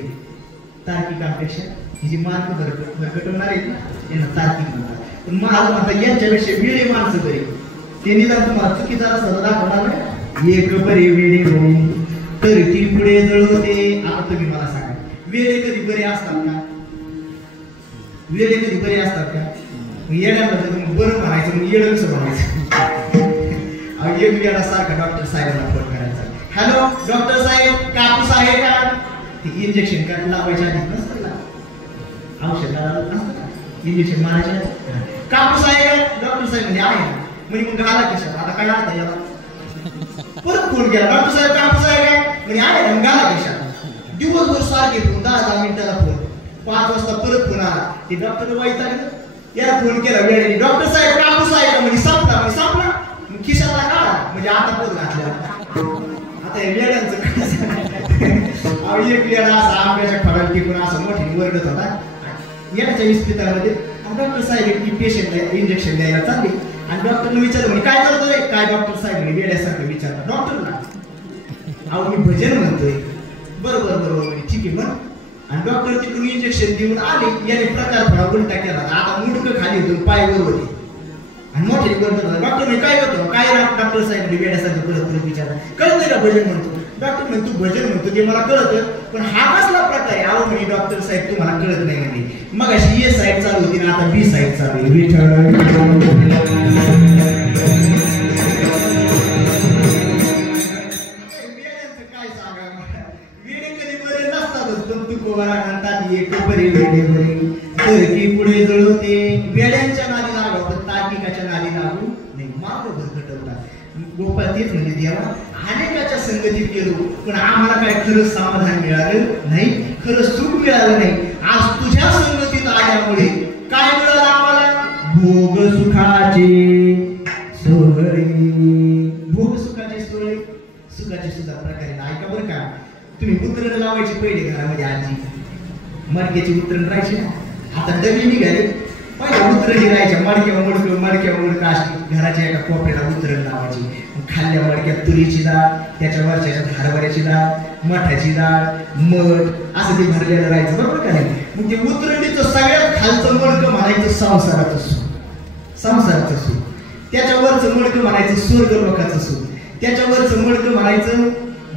तार्किकांपेक्षा ही जी मार्ग भरकटवणार आहेत ना यांना तार्किक म्हणतात पण महाराज म्हणतात यांच्यापेक्षा वेळी माणसं बरी ते निदान तुम्हाला चुकीचा रस्ता दाखवणार नाही एक बरे वेळे बरी तर ती पुढे जळवते आता तुम्ही मला सांगा वेळे कधी बरे असतात का वेळे कधी बरे असतात का येड्याला तुम्ही बरं म्हणायचं मग येडं कसं म्हणायचं एक वेळा सारखा डॉक्टर साहेबांना फोन करायचा हॅलो डॉक्टर साहेब कापूस आहे का ते इंजेक्शन का लावायच्या आधी नसतं ना औषध इंजेक्शन मारायच्या कापूस आहे का डॉक्टर साहेब म्हणजे आहे ना म्हणजे मग घाला कशा आता काय आता याला परत फोन केला डॉक्टर साहेब कापूस आहे का म्हणजे आहे ना घाला कशा दिवसभर सारखे फोन 10 मिनिटाला फोन 5 वाजता परत फोन आला ते डॉक्टर वैतागलं याला फोन केला वेळेने डॉक्टर साहेब कापूस आहे का म्हणजे संपला खिशाला काढा म्हणजे आता पोत घातल्या आता हे वेड्यांचं काय सांगायचं एक वेळा असा आंब्याच्या फळाला टिकून असं मोठी वरडत होता येण्याच्या इस्पितळामध्ये डॉक्टर साहेब की पेशंटला इंजेक्शन द्यायला चालले आणि डॉक्टरने विचारलं म्हणजे काय करतो रे काय डॉक्टर साहेब वेड्यासारखं विचारलं डॉक्टरला अहो मी भजन म्हणतोय बरोबर म्हणजे ठीक आहे म्हण आणि डॉक्टर तिकडून इंजेक्शन देऊन आले याने प्रकार फळा उलटा केला आता मुडकं खाली होतो पाय वर होते आणि मोठे डॉक्टर मी काय करतो काय डॉक्टर साहेब वेड्यासारखं परत विचारलं कळत नाही का भजन म्हणतो डॉक्टर म्हणजे तू भजन म्हणतो ते मला कळतं पण हा कसला प्रकार आहे अहो म्हणजे डॉक्टर साहेब तुम्हाला कळत नाही म्हणजे मग अशी ए साईड चालू होती ना आता बी साईड चालू आहे काय सांगा वेडे कधी बरे नसतातच पण तू म्हणतात एक बरे वेडे बरे तर की पुढे जळवते वेड्यांच्या नादी लागवतात तार्किकाच्या नादी लागू नाही मार्ग भरकटवतात गोपाळ तेच म्हणजे देवा अनेकाच्या संगतीत गेलो पण आम्हाला काय खरंच समाधान मिळालं नाही खरं सुख मिळालं नाही आज तुझ्या संगतीत आल्यामुळे काय मिळालं आम्हाला भोग सुखाचे सोहळे भोग सुखाचे सोहळे सुखाचे सुद्धा प्रकारे ऐका बरं का तुम्ही उतरण लावायची पहिले घरामध्ये आजी मडक्याची उतरण राहायची ना आता डबी निघाली पहिले उतरणी राहायच्या मडक्या मुडकं अशी घराच्या एका कोपऱ्याला उतरण लावायची खाल्ल्या मडक्यात तुरीची डाळ त्याच्या वरच्या हरभऱ्याची डाळ मठाची डाळ मठ असं ते भरलेलं राहायचं बरोबर का नाही मग ते उतरणीचं सगळ्यात खालचं मडकं म्हणायचं संसाराचं सुख त्याच्यावरचं मडकं म्हणायचं स्वर्ग लोकाचं सुख त्याच्यावरचं मडकं म्हणायचं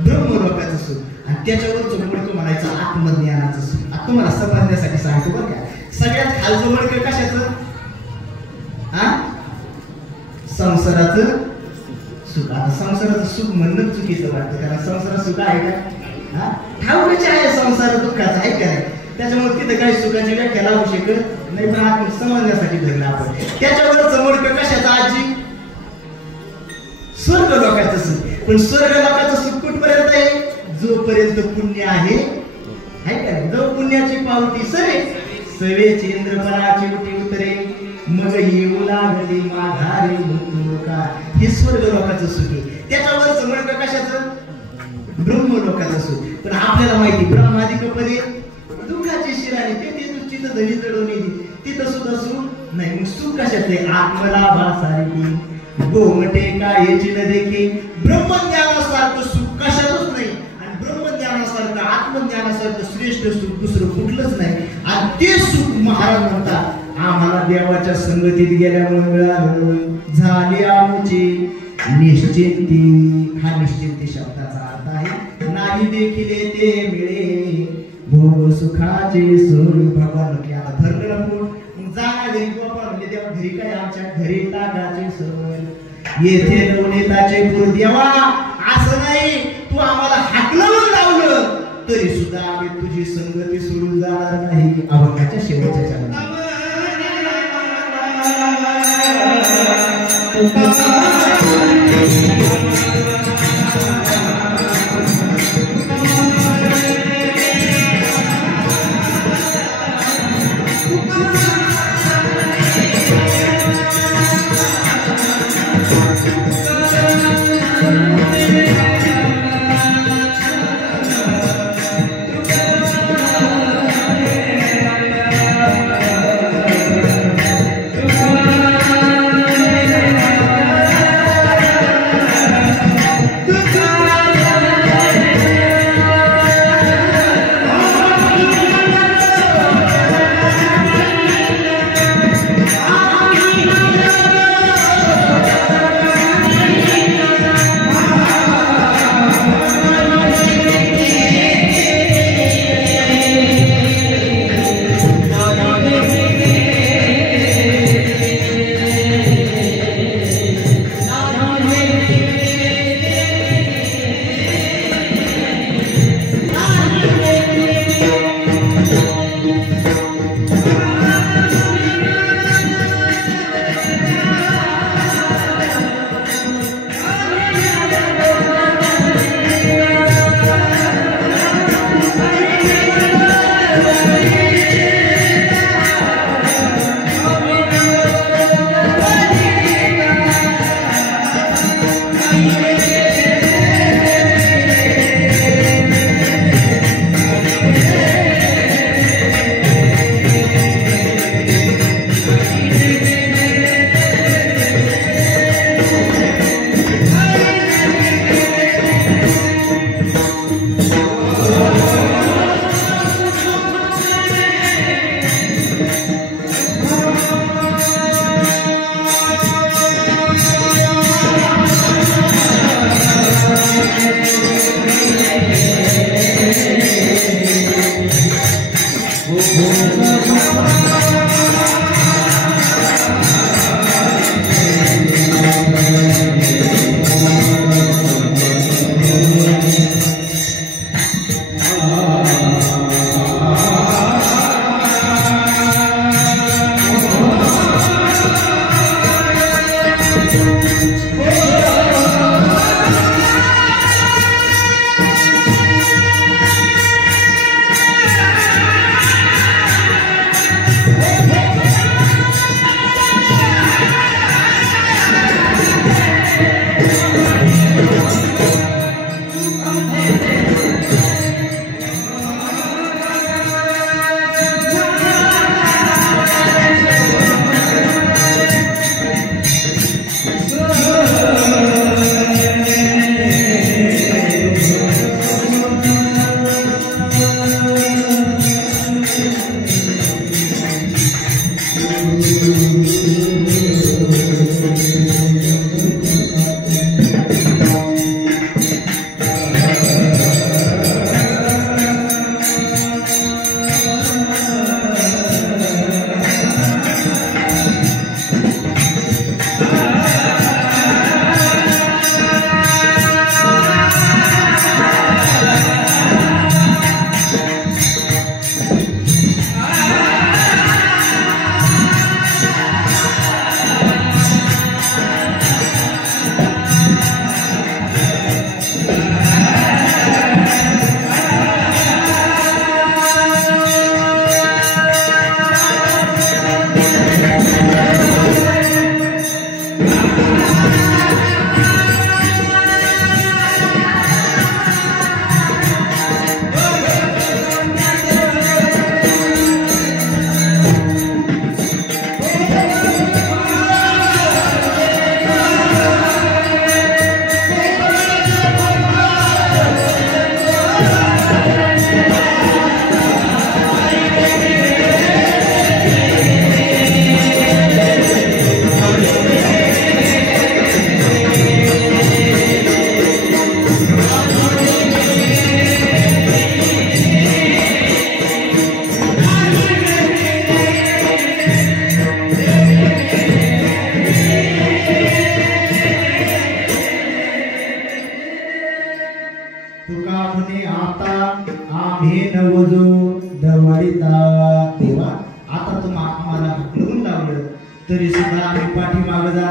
ब्रह्म लोकाचं सुख आणि त्याच्यावरचं मडकं म्हणायचं आत्मज्ञानाचं सुख आता तुम्हाला समजण्यासाठी सांगतो बरं का सगळ्यात खालचं मडकं कशाचं संसाराचं सुख आता संसाराचं सुख म्हणणं चुकीचं वाटतं कारण संसारात सुख आहे का ठाऊकच आहे संसार दुःखाचा आहे का नाही त्याच्यामुळे तिथं काही सुखाची व्याख्या लावू शकत नाही पण आपण समजण्यासाठी धरलं आपण त्याच्यावरचं मडकं कशाचं आजी स्वर्ग लोकांचं सुख पण स्वर्ग लोकांचं सुख कुठपर्यंत आहे जोपर्यंत पुण्य आहे का नाही जो पुण्याची पावती सवे चंद्रपराची उतरे मग येऊ लागली माघारी लोका हे स्वर्ग लोकांचं सुख आहे त्याच्यावरचं मडकं कशाचं ब्रह्म लोकांचं सुख पण आपल्याला माहिती ब्रह्मादिक पदे दुःखाची शिराणी ते तिथं धनी चढवली तिथं सुद्धा सुख नाही मग सुख कशाचे आत्मलाभासारखी गोमटे कायची न देखी ब्रह्मज्ञानासारखं सुख कशातच नाही आणि ब्रह्मज्ञानासारखं आत्मज्ञानासारखं श्रेष्ठ सुख दुसरं कुठलंच नाही आणि ते सुख महाराज म्हणतात आम्हाला देवाच्या संगतीत गेल्यामुळे मिळालं झाली आमची निश्चिंती हा निश्चिंती शब्दाचा अर्थ आहे नाही देखील ते मिळे भोग सुखाचे सोड भगवान की आता धरलं ना पोट मग जागा घरी गोपाळ म्हणजे देवा घरी काय आमच्या घरी ताकाचे सर येथे नवनीताचे पूर देवा असं नाही तू आम्हाला हाकलवून लावलं तरी सुद्धा आम्ही तुझी संगती सोडून जाणार नाही अभंगाच्या शेवटच्या चरणात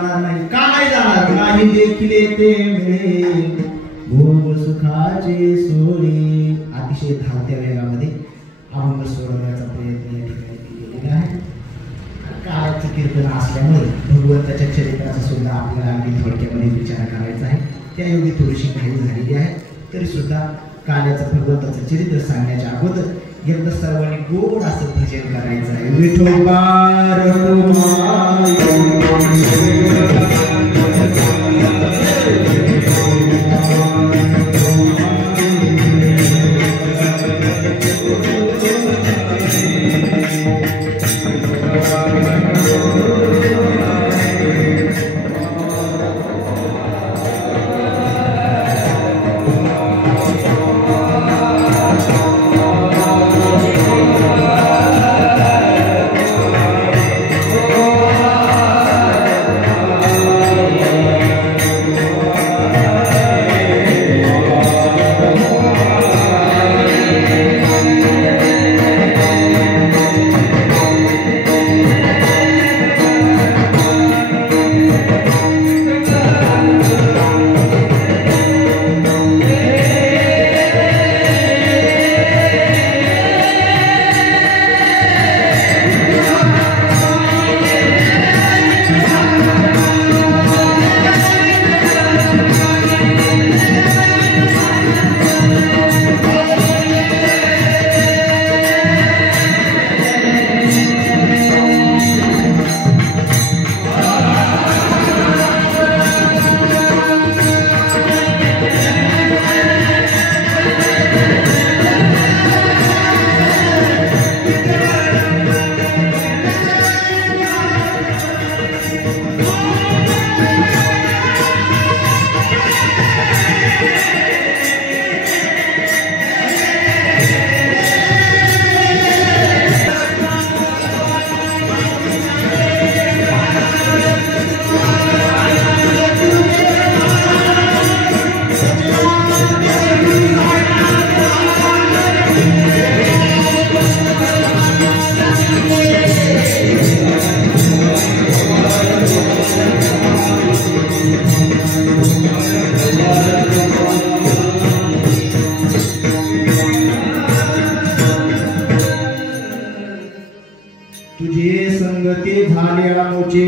जाणार नाही. का नाही जाणार? नाही देखील ते मिळे भोग सुखाचे सोडे. अतिशय धावत्या वेगामध्ये अभंग सोडवण्याचा प्रयत्न या ठिकाणी केलेला आहे. काळाचं कीर्तन असल्यामुळे भगवंताच्या चरित्राचा सुद्धा आपल्याला अगदी थोडक्यामध्ये विचार करायचा आहे. त्यायोगे थोडीशी घाई झालेली आहे. तरी सुद्धा काल्याचं भगवंताचं चरित्र सांगण्याच्या अगोदर एकदा सर्वांनी गोड असं भजन करायचं आहे. विठोबा रघुमाई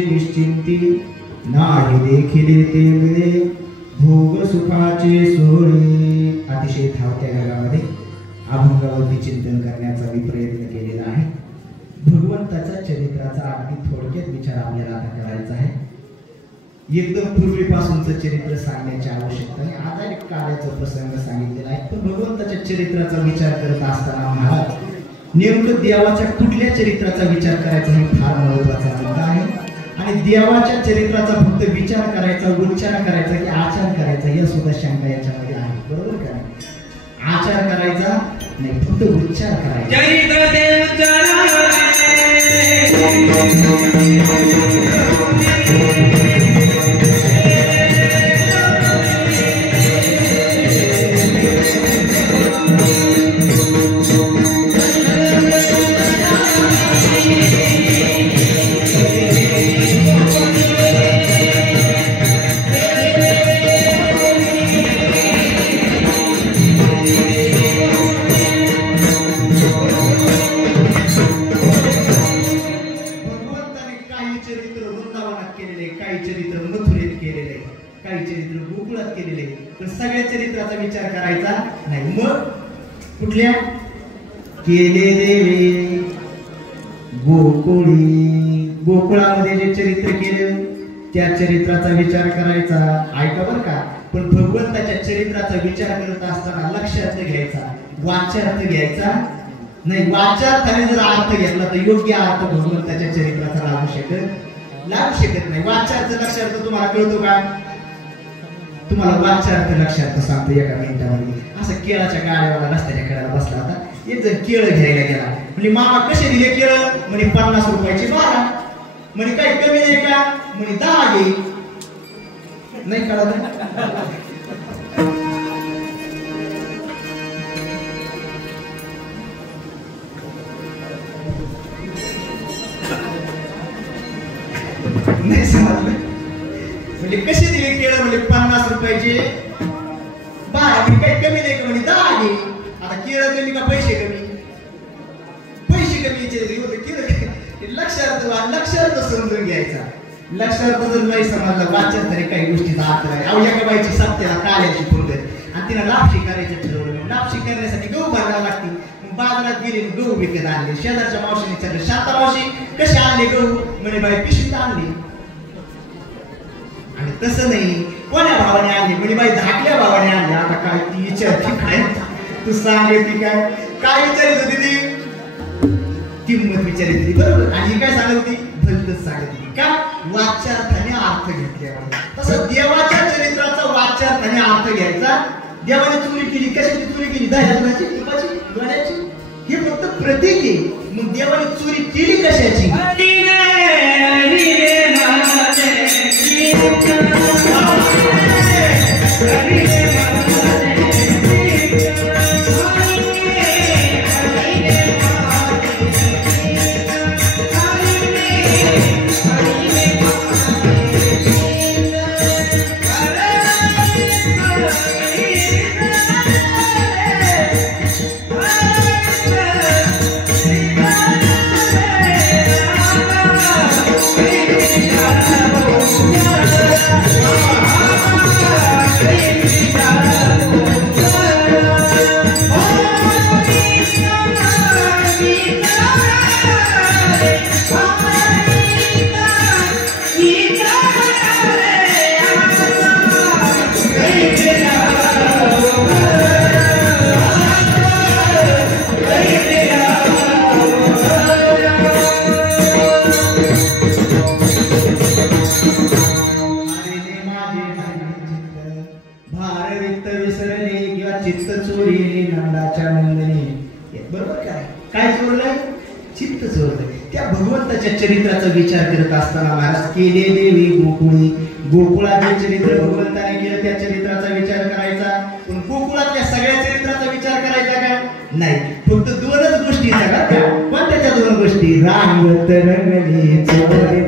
निश्चिंती नाही देखील ते मिळे भोग सुखाचे सोडे. अतिशय धावत्या जगामध्ये अभंगावरती चिंतन करण्याचा मी प्रयत्न केलेला आहे. भगवंताच्या चरित्राचा अगदी थोडक्यात विचार आपल्याला आता करायचा आहे. एकदम पूर्वीपासूनचं चरित्र सांगण्याची आवश्यकता नाही. आता एक काळाचा प्रसंग सांगितलेला आहे. पण भगवंताच्या चरित्राचा विचार करत असताना महाराज नेमकं देवाच्या कुठल्या चरित्राचा विचार करायचा हे फार महत्वाचा मुद्दा आहे. आणि देवाच्या चरित्राचा फक्त विचार करायचा, उच्चार करायचा की आचार करायचा या सुद्धा शंका याच्यामध्ये आहे. बरोबर का? आचार करायचा नाही, फक्त उच्चार करायचा. सगळ्या चरित्राचा विचार करायचा नाही. मग कुठल्या केले देवे गोकुळी, गोकुळामध्ये जे चरित्र केलं त्या चरित्राचा विचार करायचा. ऐका बरं का, पण भगवंताच्या चरित्राचा विचार करत असताना लक्षात घ्यायचा, वाच्यार्थ घ्यायचा नाही. वाच्यार्थाने जर अर्थ घेतला तर योग्य अर्थ भगवंताच्या चरित्राचा लागू शकत नाही. वाच्यार्थ लक्षार्थ तुम्हाला कळतो का? तुम्हाला वाच्यार्थ लक्षार्थ सांगतो एका मिनिटामध्ये. असं केळाच्या गाड्यावाला रस्त्याच्या कडेला बसला होता. एक जण केळं घ्यायला गेला. म्हणजे मामा कसे दिले केळं? म्हणे 50 रुपयाची 12. म्हणे काही कमी नाही का? म्हणे 10 घे. नाही कळलं? नाही समजलं. म्हणजे कसे दिले केळं म्हणजे 50 रुपयाचे 12 मी काही कमी नाही का म्हणजे 10 घे. आता केळं कमी का पैसे कमी होते केळं लक्षार्थ समजून घ्यायचा. लक्षार्थ जर नाही समजला वाचन तरी काही गोष्टीचा अर्थ नाही. अहो एका बाईची सत्याला काल्याची पद्धत आणि तिला लापशी करायचं ठरवलं. लापशी करण्यासाठी गहू भरावं लागते. बाजारात गेले गहू विकत आणले. शेजारच्या मावशीने विचारलं शांता मावशी कसे आणले गहू म्हणे बाई पिशवीत आणले. आणि तसं नाही कोण्या भावाने आणले म्हणे बाई धाकल्या भावाने आणले. आता काय ती विचारती काय तू सांगते काय विचारित होती ती किंमत विचारित होती बरोबर. आणि काय सांगत होती भलतच सांगत होती का वाच्यार्थाने अर्थ घेतल्यावर. तसं देवाच्या चरित्राचा वाच्यार्थाने अर्थ घ्यायचा. देवाने चोरी केली कशाची चोरी केली दह्याची तुपाची दोण्याची हे फक्त प्रतीक आहे. मग देवाने चोरी केली कशाची चरित्राचा विचार करत असताना महाराज केले देवी गोकुळी. गोकुळाचे चरित्र भगवंताने केलं त्या चरित्राचा विचार करायचा. पण गोकुळातल्या सगळ्या चरित्राचा विचार करायचा का नाही. फक्त 2च गोष्टी सांगा. कोणत्या त्या 2 गोष्टी रांगत रंगली चोरित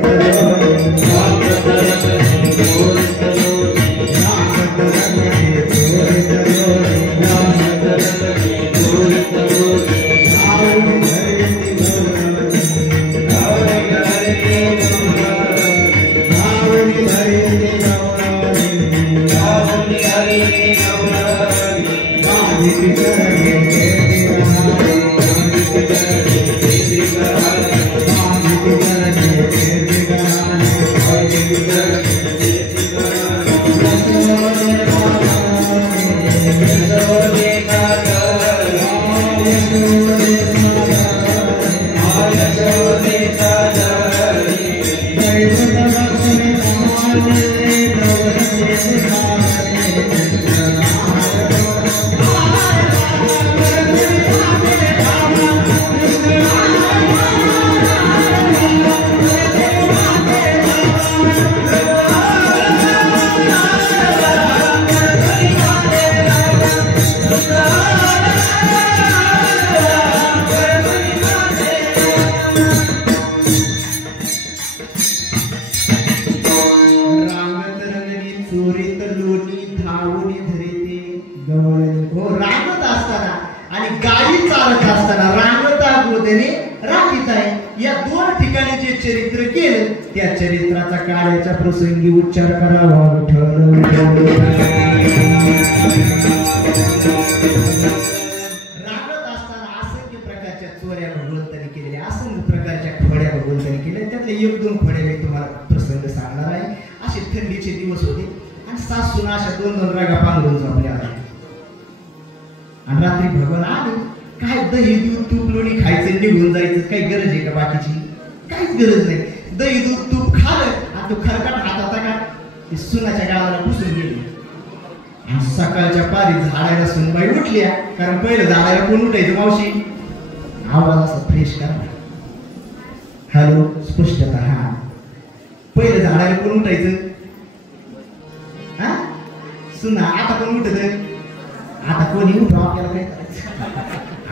प्रसंगी उच्चार करावा. रागत असताना असंख्य प्रकारच्या चोऱ्या भगवंताने केलेल्या असंख्य प्रकारच्या खोड्या भगवंताने केल्या. त्यातले 1-2 खोड्या मी तुम्हाला प्रसंग सांगणार आहे. असे थंडीचे दिवस होते आणि सासूना अशा 2-2 रागा पांघरून झोपल्या होत्या. आणि रात्री भगवान आले काय दही दूध तूप लोणी खायचं निघून जायचं काही गरज आहे का बाकीची काहीच गरज नाही. दही दूध तूप खाल्लं तो खरकट हात होता का ते सुनाच्या गावाला घुसून गेली. आणि सकाळच्या पारी झाडाला सुनबाई उठल्या. कारण पहिलं झाडाला कोण उठायचं मावशी आवाज असा फ्रेश करा हॅलो स्पष्टता. हा पहिलं झाडाला कोण उठायचं हा सुना. आता कोण उठत आता कोणी उठवा आपल्याला काय करायचं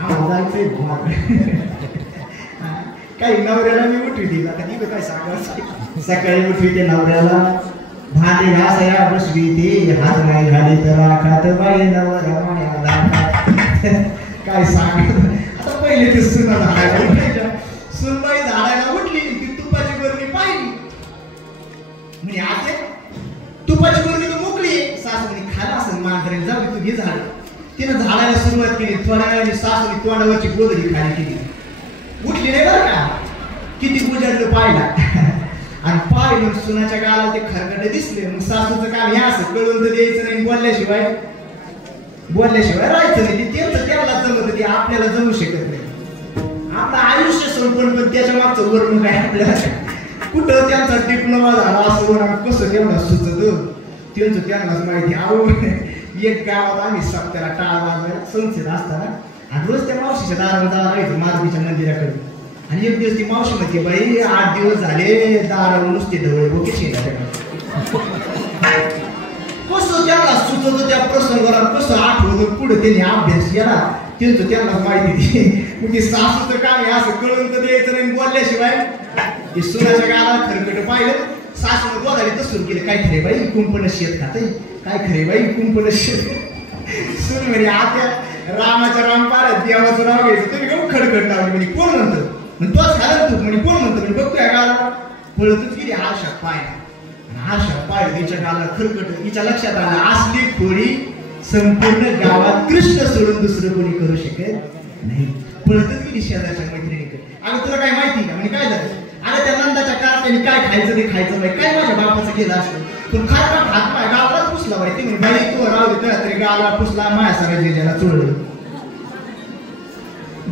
आवाज जायचंय. काही नवऱ्याला मी उठवी दिला आता काय सांगायचं. सकाळी उठवी ते नवऱ्याला भांडी घासाया बसवी ते हात नाही घाले तर राखात बाई नवर माया काय सांग. आता पहिले ते सुना झाडायला उठायच्या, सुनबाई झाडायला उठली ती तुपाची बरणी पाहिली म्हणजे आते तुपाची बरणी तर मोकळी सासूने खाला असेल मांजरेल जाऊ तू घे झाड. तिनं झाडायला सुरुवात केली. थोड्या वेळाने सासूने तोंडावरची गोदडी खाली केली. उठली नाही बरं का, किती उजाडलं पाहिला आणि पाहिलं सुनाच्या गाला ते खरकटे दिसले. मग सासूचं काम हे असं कळून तर द्यायचं नाही, बोलल्याशिवाय राहायचं नाही. त्यांचं त्याला जमत ते आपल्याला जमू शकत नाही. आपलं आयुष्य संपण पण त्याच्या मागचं वर्णन काय आपल्याला कुठं त्यांचा डिप्लोमा झाला असं कसं तेवढा सुचत त्यांचं त्यांनाच माहिती. अहो एक गावात आम्ही सप्त्याला टाळ वाजवायला संस्थेत असताना आणि रोज त्या मावशीच्या दाराला जायचं मारुतीच्या मंदिराकडे. आणि एक दिवस ती मावशी म्हणते बाई 8 दिवस झाले दारावर नुसते ढवळे बोके शेतात. कसं त्याला सुचवतं त्या प्रसंगाला, कसं आठवतं पुढे त्यांनी अभ्यास केला त्यांचं त्यांना माहिती. म्हणजे सासूचं काम हे असं कळून तर द्यायचं नाही बोलल्याशिवाय. ते सुनाच्या गाला खरकट पाहिलं. सासून बोलायला तसं केलं. काय खरे बाई कुंपण शेत खाते, काय खरे बाई कुंपण शेत. सुन म्हणे आता रामाच्या राम पारत देवाचं नाव घ्यायचं तुम्ही घेऊन खडखड लावली. म्हणजे कोण म्हणतं तोच घालत तू म्हणजे कोण म्हणतं म्हणजे बघतोय गाला पळतच गेली आरशात पाहिला. आरशात पाहिलं तिच्या गाला खरकट. तिच्या लक्षात आलं असली खोडी संपूर्ण गावात कृष्ण सोडून दुसरं कोणी करू शकत नाही. पळतच गेली शेजारच्या मैत्रिणीकडे. अगं तुला काय माहिती का म्हणजे काय झालं. अगं त्या नंदाच्या कारखान्याने काय खायचं ते खायचं नाही, काय माझ्या बापाचं केलं असतं पण खात हात पाय गावालाच पुसला बाई. ते म्हणजे बाई तू राहू दे तरी गावाला पुसला माया सगळ्या जिल्ह्याला चोळलं.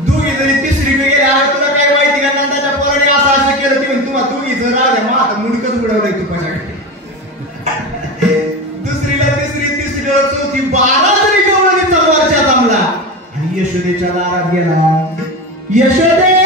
दोघी जरी तिसरी गेले. अरे तुला काय माहिती का नंदाच्या पोराने असं केलं. ते तुम्हाला दोघी जर राहू द्या माझा मुडकच उडवलंय तुपाच्याकडे. दुसरीला तिसरीला चौथी 12 जरी गवळणी तलवारच्या जमला आणि यशोदेच्या दारात गेला. यशोदे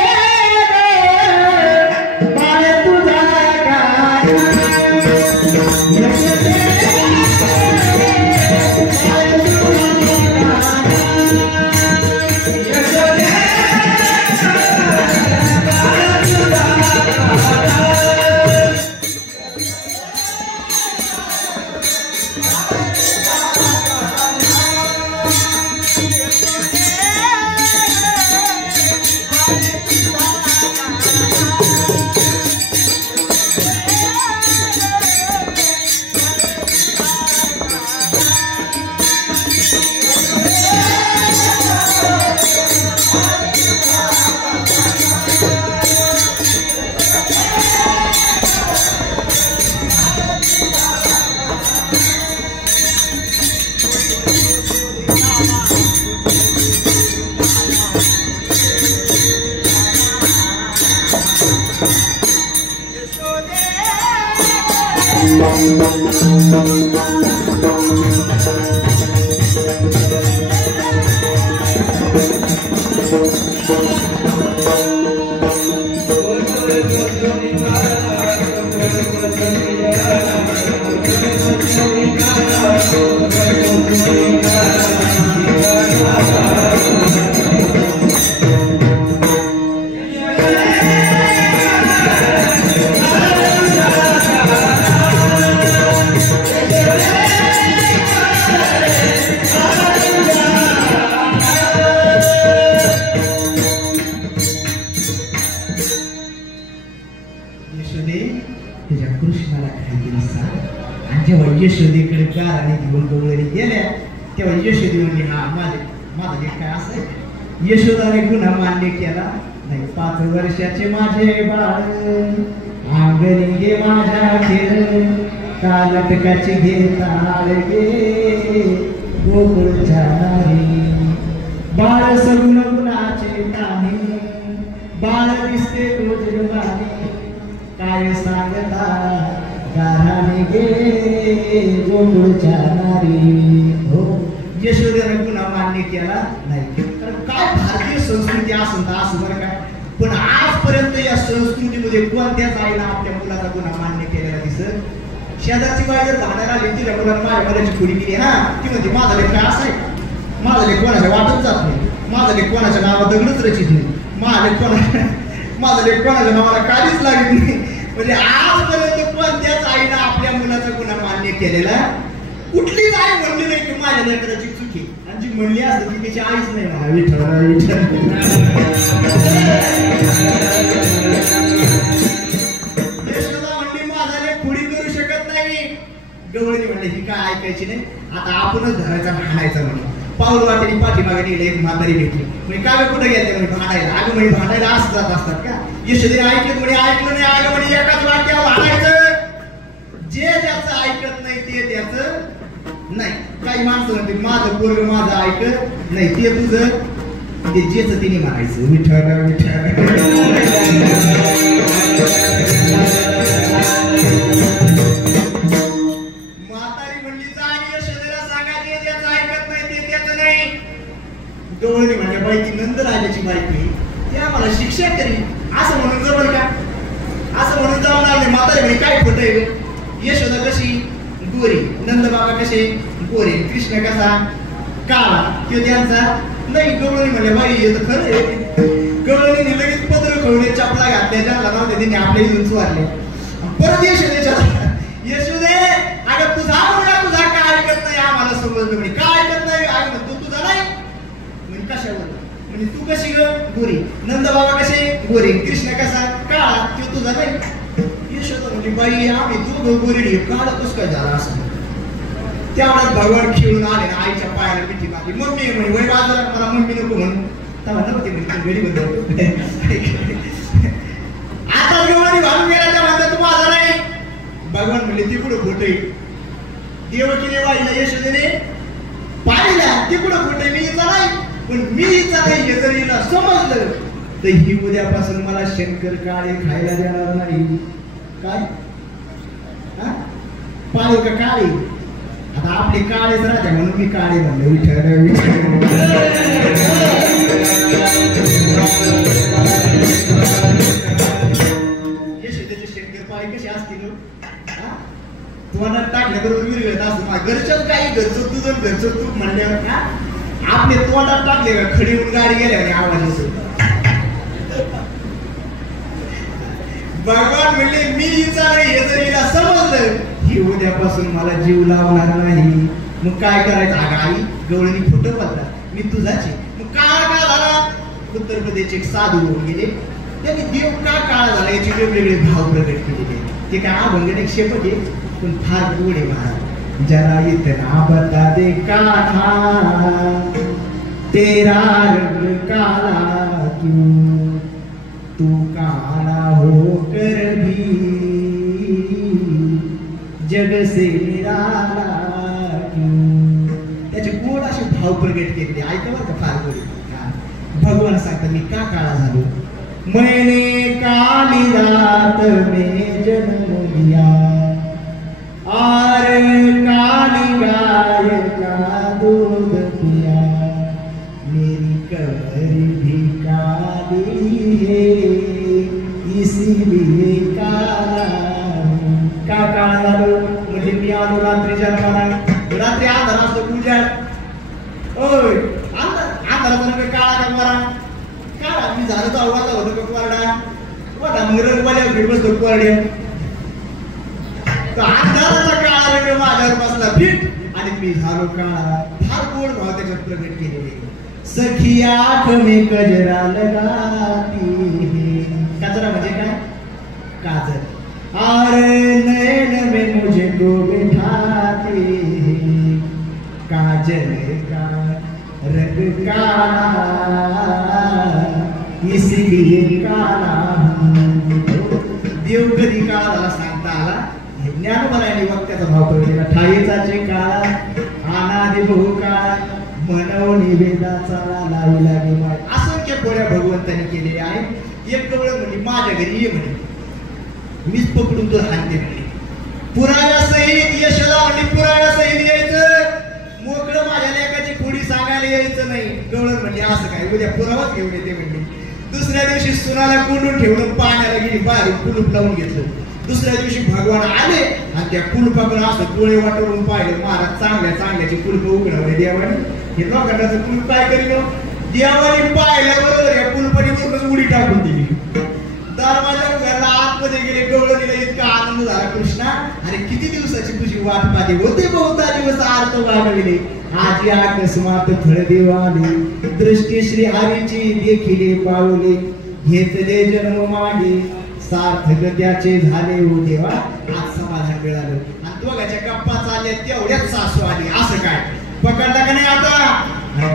यशोदेकडे गाराने घेऊन गवळणी गेल्या तेव्हा यशोदे म्हणली हा माझा लेख काय असं. यशोदाने गुन्हा मान्य केला नाही. 5 वर्षाचे माझे बाळ अंगणी गे माझ्या खेळ कालटकाची घेताळ गे गोकुळच्या नारी बाळ सगुण गुणाचे कानी बाळ दिसते रोजगारी काय सांगता गाराने गे गोकुळच्या नारी. हो यशोदेने गुन्हा मान्य केला नाही. कारण काय भारतीय संस्कृती असं तर असं बरं काय पण आजपर्यंत या संस्कृतीमध्ये कोणत्याच आईला आपल्या मुलाचा गुन्हा मान्य केलेला दिसत. शेजारची बाई जर झाडाला आली तिच्या मुलाला माझ्या मुलाची खोडी केली हा ती म्हणते माझा लेख काय असं आहे, माझा लेख कोणाच्या वाटत जात नाही, माझा लेख कोणाच्या नावात दगडच रचित नाही, माझा लेख कोणाच्या नावाला काहीच लागत नाही. म्हणजे आजपर्यंत कोणत्याच आईला आपल्या मुलाचा गुन्हा केलेला. कुठलीच आई म्हणली नाही की माझ्या लेकराची चुकी, आणि जी म्हणली असते ती त्याची आईच नाही मला. विठ्ठल यशोदा म्हणली माझा लेक पुढी करू शकत नाही. गवळणी म्हणले ही काय ऐकायची नाही, आता आपणच धरायचा भांडायचा म्हणून. पाऊल वाटेने पाठीमागे नेले, एक म्हातारी भेटली. म्हणजे काय कुठे गेले म्हणे भांडायला. अगं म्हणे भांडायला असं जात असतात का? यशोदेने ऐकलं म्हणे ऐकलं नाही. अगं म्हणे एकाच वाक्यावर भांडायचं. जे ज्याचं ऐकत नाही ते त्याचं नाही. काही माणसं म्हणते माझं पोरग माझं ऐकत नाही, ते तुझं ते जेच तिने म्हणायचं. विठ्ठल विठ्ठल. म्हातारी म्हणली जा आणि यशोदेला सांगा जे ज्याचं ऐकत नाही ते त्याचं नाही. गवळणी म्हणल्या बाई ती नंदराजाची बायको ती आम्हाला शिक्षा करी असं म्हणून जमल का? असं म्हणून जमणार नाही. म्हातारी म्हणे काय खोटं आहे. यशोदा कशी गोरी, नंद बाबा कसे गोरे, कृष्ण कसा काळा, तो त्यांचा नाही. गवळणी म्हणले बाई हे तर खरं आहे. गवळणीने लगेच पत्र खवले, चपला घातल्या, ज्यांना नव्हते त्यांनी आपल्या इथून चोरले. परत यशोदेच्या यशोदे अगं तुझा मुलगा तुझा काय ऐकत नाही आम्हाला समजलं म्हणे. काय ऐकत नाही? अगं तू तुझा नाही म्हणजे कशावर म्हणजे तू कशी ग गोरी, नंद बाबा कसे गोरे, कृष्ण कसा काळा, तो तुझा नाही. यशोदा म्हणजे बाई आम्ही दोघं गोरी काळ कसं काय झाला असं. त्यावेळेस भगवान खेळून आले ना, आईच्या पायाला मिठी मारली. मम्मी म्हणे वय बाजूला, मला मम्मी नको म्हणून तेव्हा नव्हते म्हणजे घरी बंद. आता गवळणी घालून गेला त्या म्हणतात तू माझा नाही. भगवान म्हणले ती कुठं खोट आहे. देवकीने बाईला यशोदेने पाहिला ती कुठं खोट आहे. मी हिचा नाही, पण मी हिचा नाही हे जर हिला समजलं तर ही उद्यापासून मला शंकर काळे खायला देणार नाही. काय पाळे का काळे? आता आपले काळेच राजा म्हणून मी काळे म्हणलं. विठ्ठल विठ्ठल. यशोदेचे शंकर पाळे कसे असतील? तोंडात टाकल्याबरोबर विरघळत असतो. घरच्याच काही घरचं तुझं घरचं तू म्हणल्यावर आपले तोंडात टाकले का खडी होऊन गाडी गेल्यावर आवाज येतो. भगवान म्हणले मी हिचा नाही हे जर हिला समजलं ही उद्यापासून मला जीव लावणार नाही. मग काय करायचं? अगं आई गवळणी खोटं बोलतात, मी तुझाची. मग काळा का झाला? उत्तर प्रदेशचे एक साधू होऊन गेले. त्यांनी देव का काळा झाला याचे वेगवेगळे भाव प्रकट केलेले. ते काय अभंगन एक शेपट आहे पण फार गोड आहे महाराज. जरा इतना बता दे कान्हा तेरा रंग काला क्यों, तू काला होकर भी जग से निराला क्यों. त्याचे गोड असे भाव प्रकट केले. ऐका बरं का फार गोड. भगवान सांगतात मी का काळा झालो. मैंने काली रात में जन्म लिया और काली गाय का दूध पिया, मेरी कमर भी काली है इसीलिए काला. का काळा झालो म्हणजे मी आलो रात्री जन्माला. रात्री अंधार असतो उजाड. ओय अंधाराचा रंग काळा का बरा? काळा मी झालं तर अवघाचा होतो का कोरडा? वाटा मग रंगवाल्यावर भेट बसतो कोरड्या. अंधाराचा काळा रंग माझ्यावर बसला फिट आणि मी झालो काळा. फार गोड भाव त्याच्यात प्रकट केलेले. सखी आँख में कजरा लगाती है. कजरा म्हणजे काय? काजल. और नैन में मुझे को बिठाते हैं, काजल का रंग काला इसलिए काला. देव कधी काळाला सांगता आला. ज्ञानोबाने वाक्याचा भाव केला. ठाईचाचे काळा अनादि बहु काळा म्हणून वेदाचा लावी लागे माय. असंख्य पोळ्या भगवंताने केलेल्या आहेत. एक गवळ म्हणजे माझ्या घरी ये म्हणे, मीच पकडून तो हाणते म्हणे. पुराणासहित यशोदा म्हणजे पुराणासहित यायचं. मोकळं माझ्या लेकाची खोडी सांगायला यायचं नाही. गवळण म्हणजे असं काय उद्या पुरावाच घेऊन येते म्हणजे. दुसऱ्या दिवशी सुनाला कोंडून ठेवून पाण्याला गेली, बाहेर कुलूप लावून घेतलं. दुसऱ्या दिवशी भगवान आले आणि त्या कुलपाकडून असं डोळे वाटवून पाहिलं. महाराज चांगल्याची कुलप उघडवले देवाने. हे लोकांचं कुलप काय करील? देवाने पाहिल्याबरोबर या कुलपाने उडी टाकून दिली. दरवाजा घरला आतमध्ये गेले. गवळणीला इतका आनंद आनंद झाला कृष्णा. अरे किती दिवसाची तुझी वाट पाहिली होते बहुता दिवस आर्त वाढविले. आजी अकस्मात फळ देवाले दृष्टी श्री हरीची देखिले पावले. घेतले जन्म मागे सार्थक त्याचे झाले हो देवा. आज समाधान मिळालं. आणि दोघांच्या गप्पा चालल्या तेवढ्याच सासू आली. असं काय पकडला का नाही आता.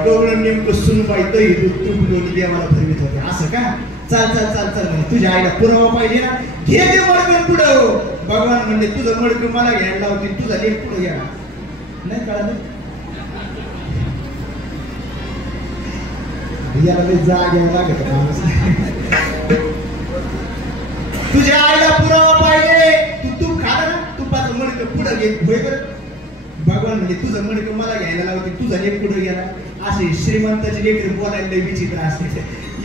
गवळण नेमकं सुनबाई तरी तूप दोन्ही देवाला फिरवित होते. असं का. चाल चाल चाल चाल म्हणजे तुझ्या आईला पुरावा पाहिजे ना. घे ते मडकं पुढं. भगवान म्हणजे तुझं मडकं मला घ्यायला लावते. तुझा लेख पुढे घ्या नाही कळलं. याला जाग लागत माणूस. तुझ्या आईला पुरावा पाहिजे. तू तूप खाला ना. तुपाचं मडकं पुढं घे. होय बरं. भगवान म्हणजे तुझं मडकं मला घ्यायला लावते. तुझा लेख पुढे गेला. असे श्रीमंताची लेकर बोलायला विचित्र असते.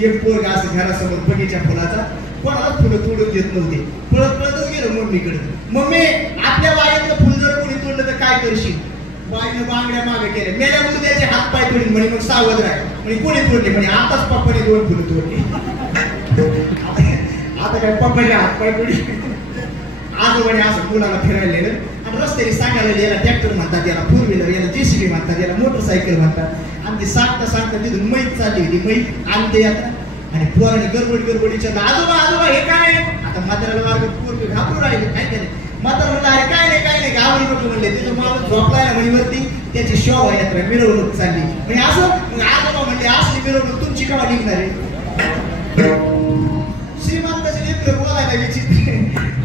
एक पोरगा असं घरासमोर बगीच्या फुलाचा कोणाला फुलं तोडून देत नव्हते. पळत पळतच गेलं मम्मीकडे. मम्मी आपल्या बागेतलं फुल जर कोणी तोडलं तर काय करशील. बाईनं बांगड्या मागे केल्या. मेल्या मुर्द्याचे हात पाय तोडले म्हणे. मग सावध राह म्हणजे कोणी तोडले म्हणे. आताच पप्पाने 2 फुलं तोडली. आता काय पप्पाचे हात पाय तोडले. आजोबाने असं मुलाला फिरायला नेलं. आणि रस्त्याने सांगायला याला ट्रॅक्टर म्हणतात, याला 4 व्हीलर, याला JCB म्हणतात, याला मोटरसायकल म्हणतात. आणि ते सांगता सांगता तिथून मैत चालली होती. मैत आणते आता. आणि पोराने गडबडीच्या आजोबा आजोबा हे काय. आता म्हाताऱ्याला मार्ग पोरग घाबरून राहिले. काय नाही म्हातारा म्हणलं अरे काय नाही गावडी नको म्हणले. त्याचं माणूस झोपलाय म्हणीवरती. त्याची शोभायात्रा मिरवणूक चालली म्हणजे असं. आजोबा म्हणले असली मिरवणूक तुमची केव्हा निघणार आहे. श्रीमंताचे लेकर बोलायला विचित्र.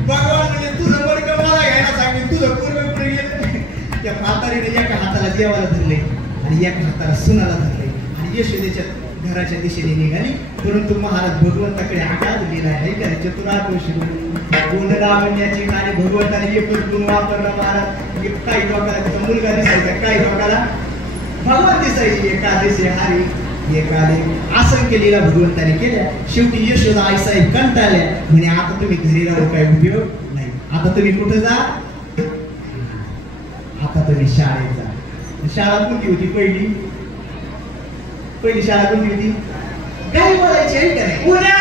भगवान म्हणजे तुझं मडकं मला घ्यायला सांगितलं. तुझं पूर्व पुढे गेलं. त्या म्हातारीने एका हाताला देवाला धरले आणि एका हाताला सुनाला धरले. आणि यशोदेच्या घराच्या दिशेने निघाली. परंतु महाराज भगवंताकडे आकार दिलेला आहे. गुण लावण्याची आणि भगवंताने एकच गुण वापरला महाराज. काही लोकांना त्याचा मुलगा दिसायचा, काही लोकांना भगवान दिसायची. एकादशी हारी एकादे असंख्य लीला भगवंताने केल्या. शेवटी यशोदा आईसाहेब कंटाळल्या. म्हणे आता तुम्ही घरी राहू काय उपयोग नाही. आता तुम्ही कुठे जा. आता तुम्ही शाळेत जा. शाळा कोणती होती पहिली शाळा कोणती होती. काय बोलायची आहे का नाही. उद्या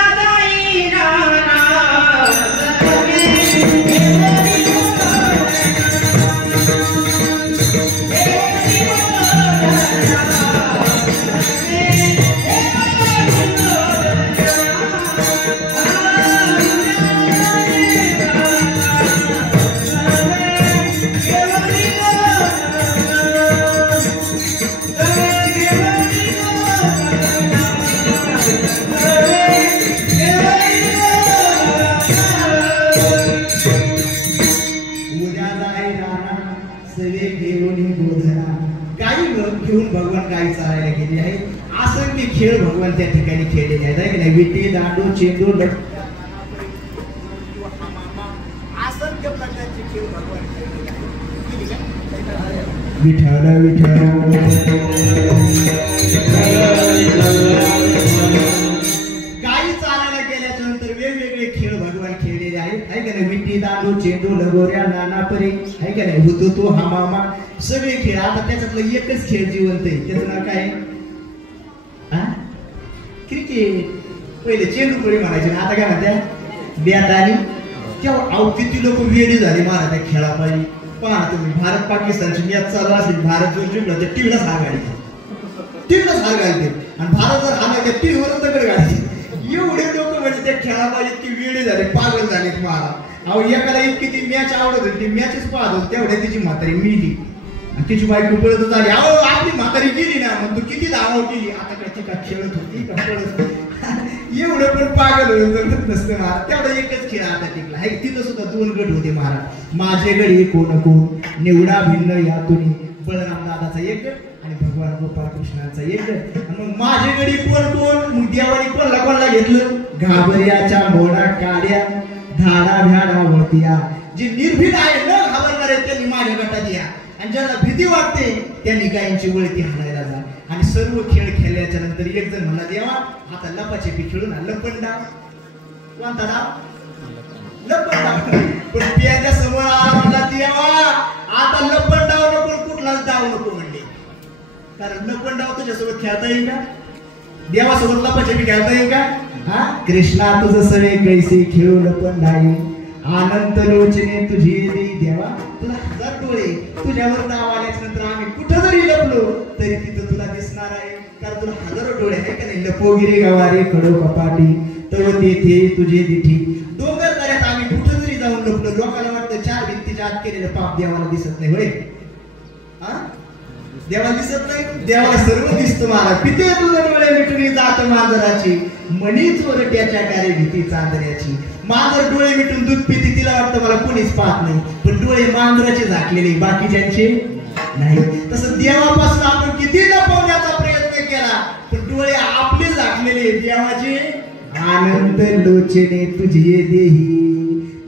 घेऊन भगवान गाई चालायला गेले आहे. असंख्य खेळ भगवान त्या ठिकाणी खेळलेले आहेत आहे की नाही. विटे दांडू चेंडू असंख्य प्रकारचे खेळ भगवान विठ्ठल विठ्ठल. गाई चालायला गेल्याच्या नंतर वेगवेगळे खेळ भगवान खेळलेले आहेत आहे की नाही. विटी दांडू चेंडू लगोऱ्या नानापरी आहे की नाही. हुतू हा मामा सगळे खेळ. आता त्याच्यातलं एकच खेळ जिवंत आहे. त्याचं नाव काय. क्रिकेट. पहिले चेंडूपुरी म्हणायचे ना. आता काय म्हणत्या बॅट आली. तेव्हा किती लोक वेळी झाले महाराज त्या खेळापायी. पहा तुम्ही भारत पाकिस्तानची मॅच चालू असेल. भारत जर जिंकला त्या टीव्हीलाच हार घालते. आणि भारत जर हारला त्या टीव्हीवरच दगड घालते. एवढे लोक म्हणजे त्या खेळापायी इतकी वेळी झाले, पागल झालेत महाराज. अहो एकाला इतकी ती मॅच आवडत होती. ती मॅचच पाहत होती. तेवढ्या तिची म्हातारी मिळली. तिची बायको पळत आली. अहो आपली म्हातारी गेली ना. मग तू किती धाव केली. आता काय ती का खेळत होती का पळत. एवढं पण पागल होत नसतं महाराज. तेवढा एकच खेळ आता टिकला आहे. तिथं सुद्धा 2 गट होते महाराज. माझे गडी कोण कोण निवडा भिन्न यातून. बलराम दादाचा एक गट आणि भगवान गोपाळ कृष्णाचा एक गट. मग माझे गडी कोण कोण. मग देवाने कोणला घेतलं. घाबर्याच्या मोडा काड्या धाडा भ्याडा वरतिया. जे निर्भीड आहे न घाबरणार आहे त्यांनी माझ्या गटात या. आणि ज्याला भीती वाटते त्यांनी गायींची वळती हाणायला जा. आणि सर्व खेळ खेळल्याच्या नंतर एक जण म्हणला देवा आता लपाछपी खेळून लपंडाव. कोणता डाव. लपंडाव. पण त्याच्या समोर आला म्हणला देवा आता लपंडाव नको कुठलाच डाव नको म्हणले. कारण लपंडाव तुझ्यासोबत खेळता येईल का. देवासोबत लपाछपी खेळता येईल का. कृष्णा तुझं सगळे कैसे खेळू लपंडाई. अनंत लोचने तुझी देई देवा, तुला हजार डोळे, तुझ्यावर नाव आल्याच्या नंतर आम्ही कुठं जरी लपलो तरी तिथं तुला दिसणार आहे, कारण तुला हजारो डोळे आहे का नाही. लपोगिरी गवारे खडो कपाटी तव तेथे तुझे दिठी, डोंगर दऱ्यात आम्ही कुठं जरी जाऊन लपलो लोकांना वाटतं चार भिंतीच्या आत केलेलं पाप देवाला दिसत नाही. होय, देवाला दिसत नाही, देवाला सर्व दिसतं. महाराज पिते तुझं डोळे मिटून जात मांजराची, मणी चोरट्याच्या गारे भीती चांदण्याची. मांजर डोळे मिटून दूध पिते, तिला वाटतं मला कोणीच पाहत नाही, पण डोळे मांजराचे झाकलेले बाकीच्यांचे नाही. तसं देवापासून आपण किती लपवण्याचा प्रयत्न केला पण डोळे आपले झाकलेले देवाचे. आनंद लोचने तुझे देही,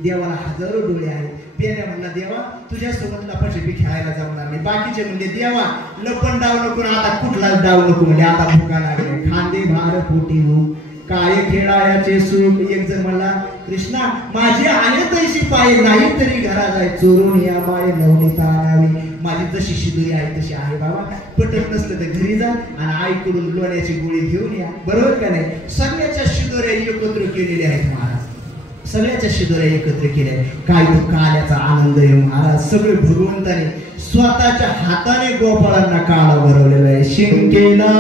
देवाला हजारो डोळे आहेत. पेऱ्या म्हणला देवा तुझ्या सोबत लपाछपी खेळायला जमणार नाही. बाकीचे म्हणजे देवा लपण डाव नको, आता कुठलाच डाव नको, म्हणजे आता भुका लागले, खांदे भार पोटी हो काय खेळायाचे सुख. एक जण म्हणला कृष्णा माझी आहे तशी पाय नाही तरी घरा जाय चोरून या माय नवनीता आणावी. माझी जशी शिदुरी आहे तशी आहे बाबा, पटत नसलं तर घरी जा आणि आईकडून लोण्याची गोळी घेऊन या, बरोबर का नाही. सगळ्याच्या शिदोऱ्या एकत्र केलेल्या आहेत महाराज, सगळ्याच्या शिदोऱ्या एकत्र केल्या. काय तो काल्याचा आनंद आहे महाराज. सगळे भगवंताने स्वतःच्या हाताने गोपाळांना काळा भरवलेला आहे. शिंकेला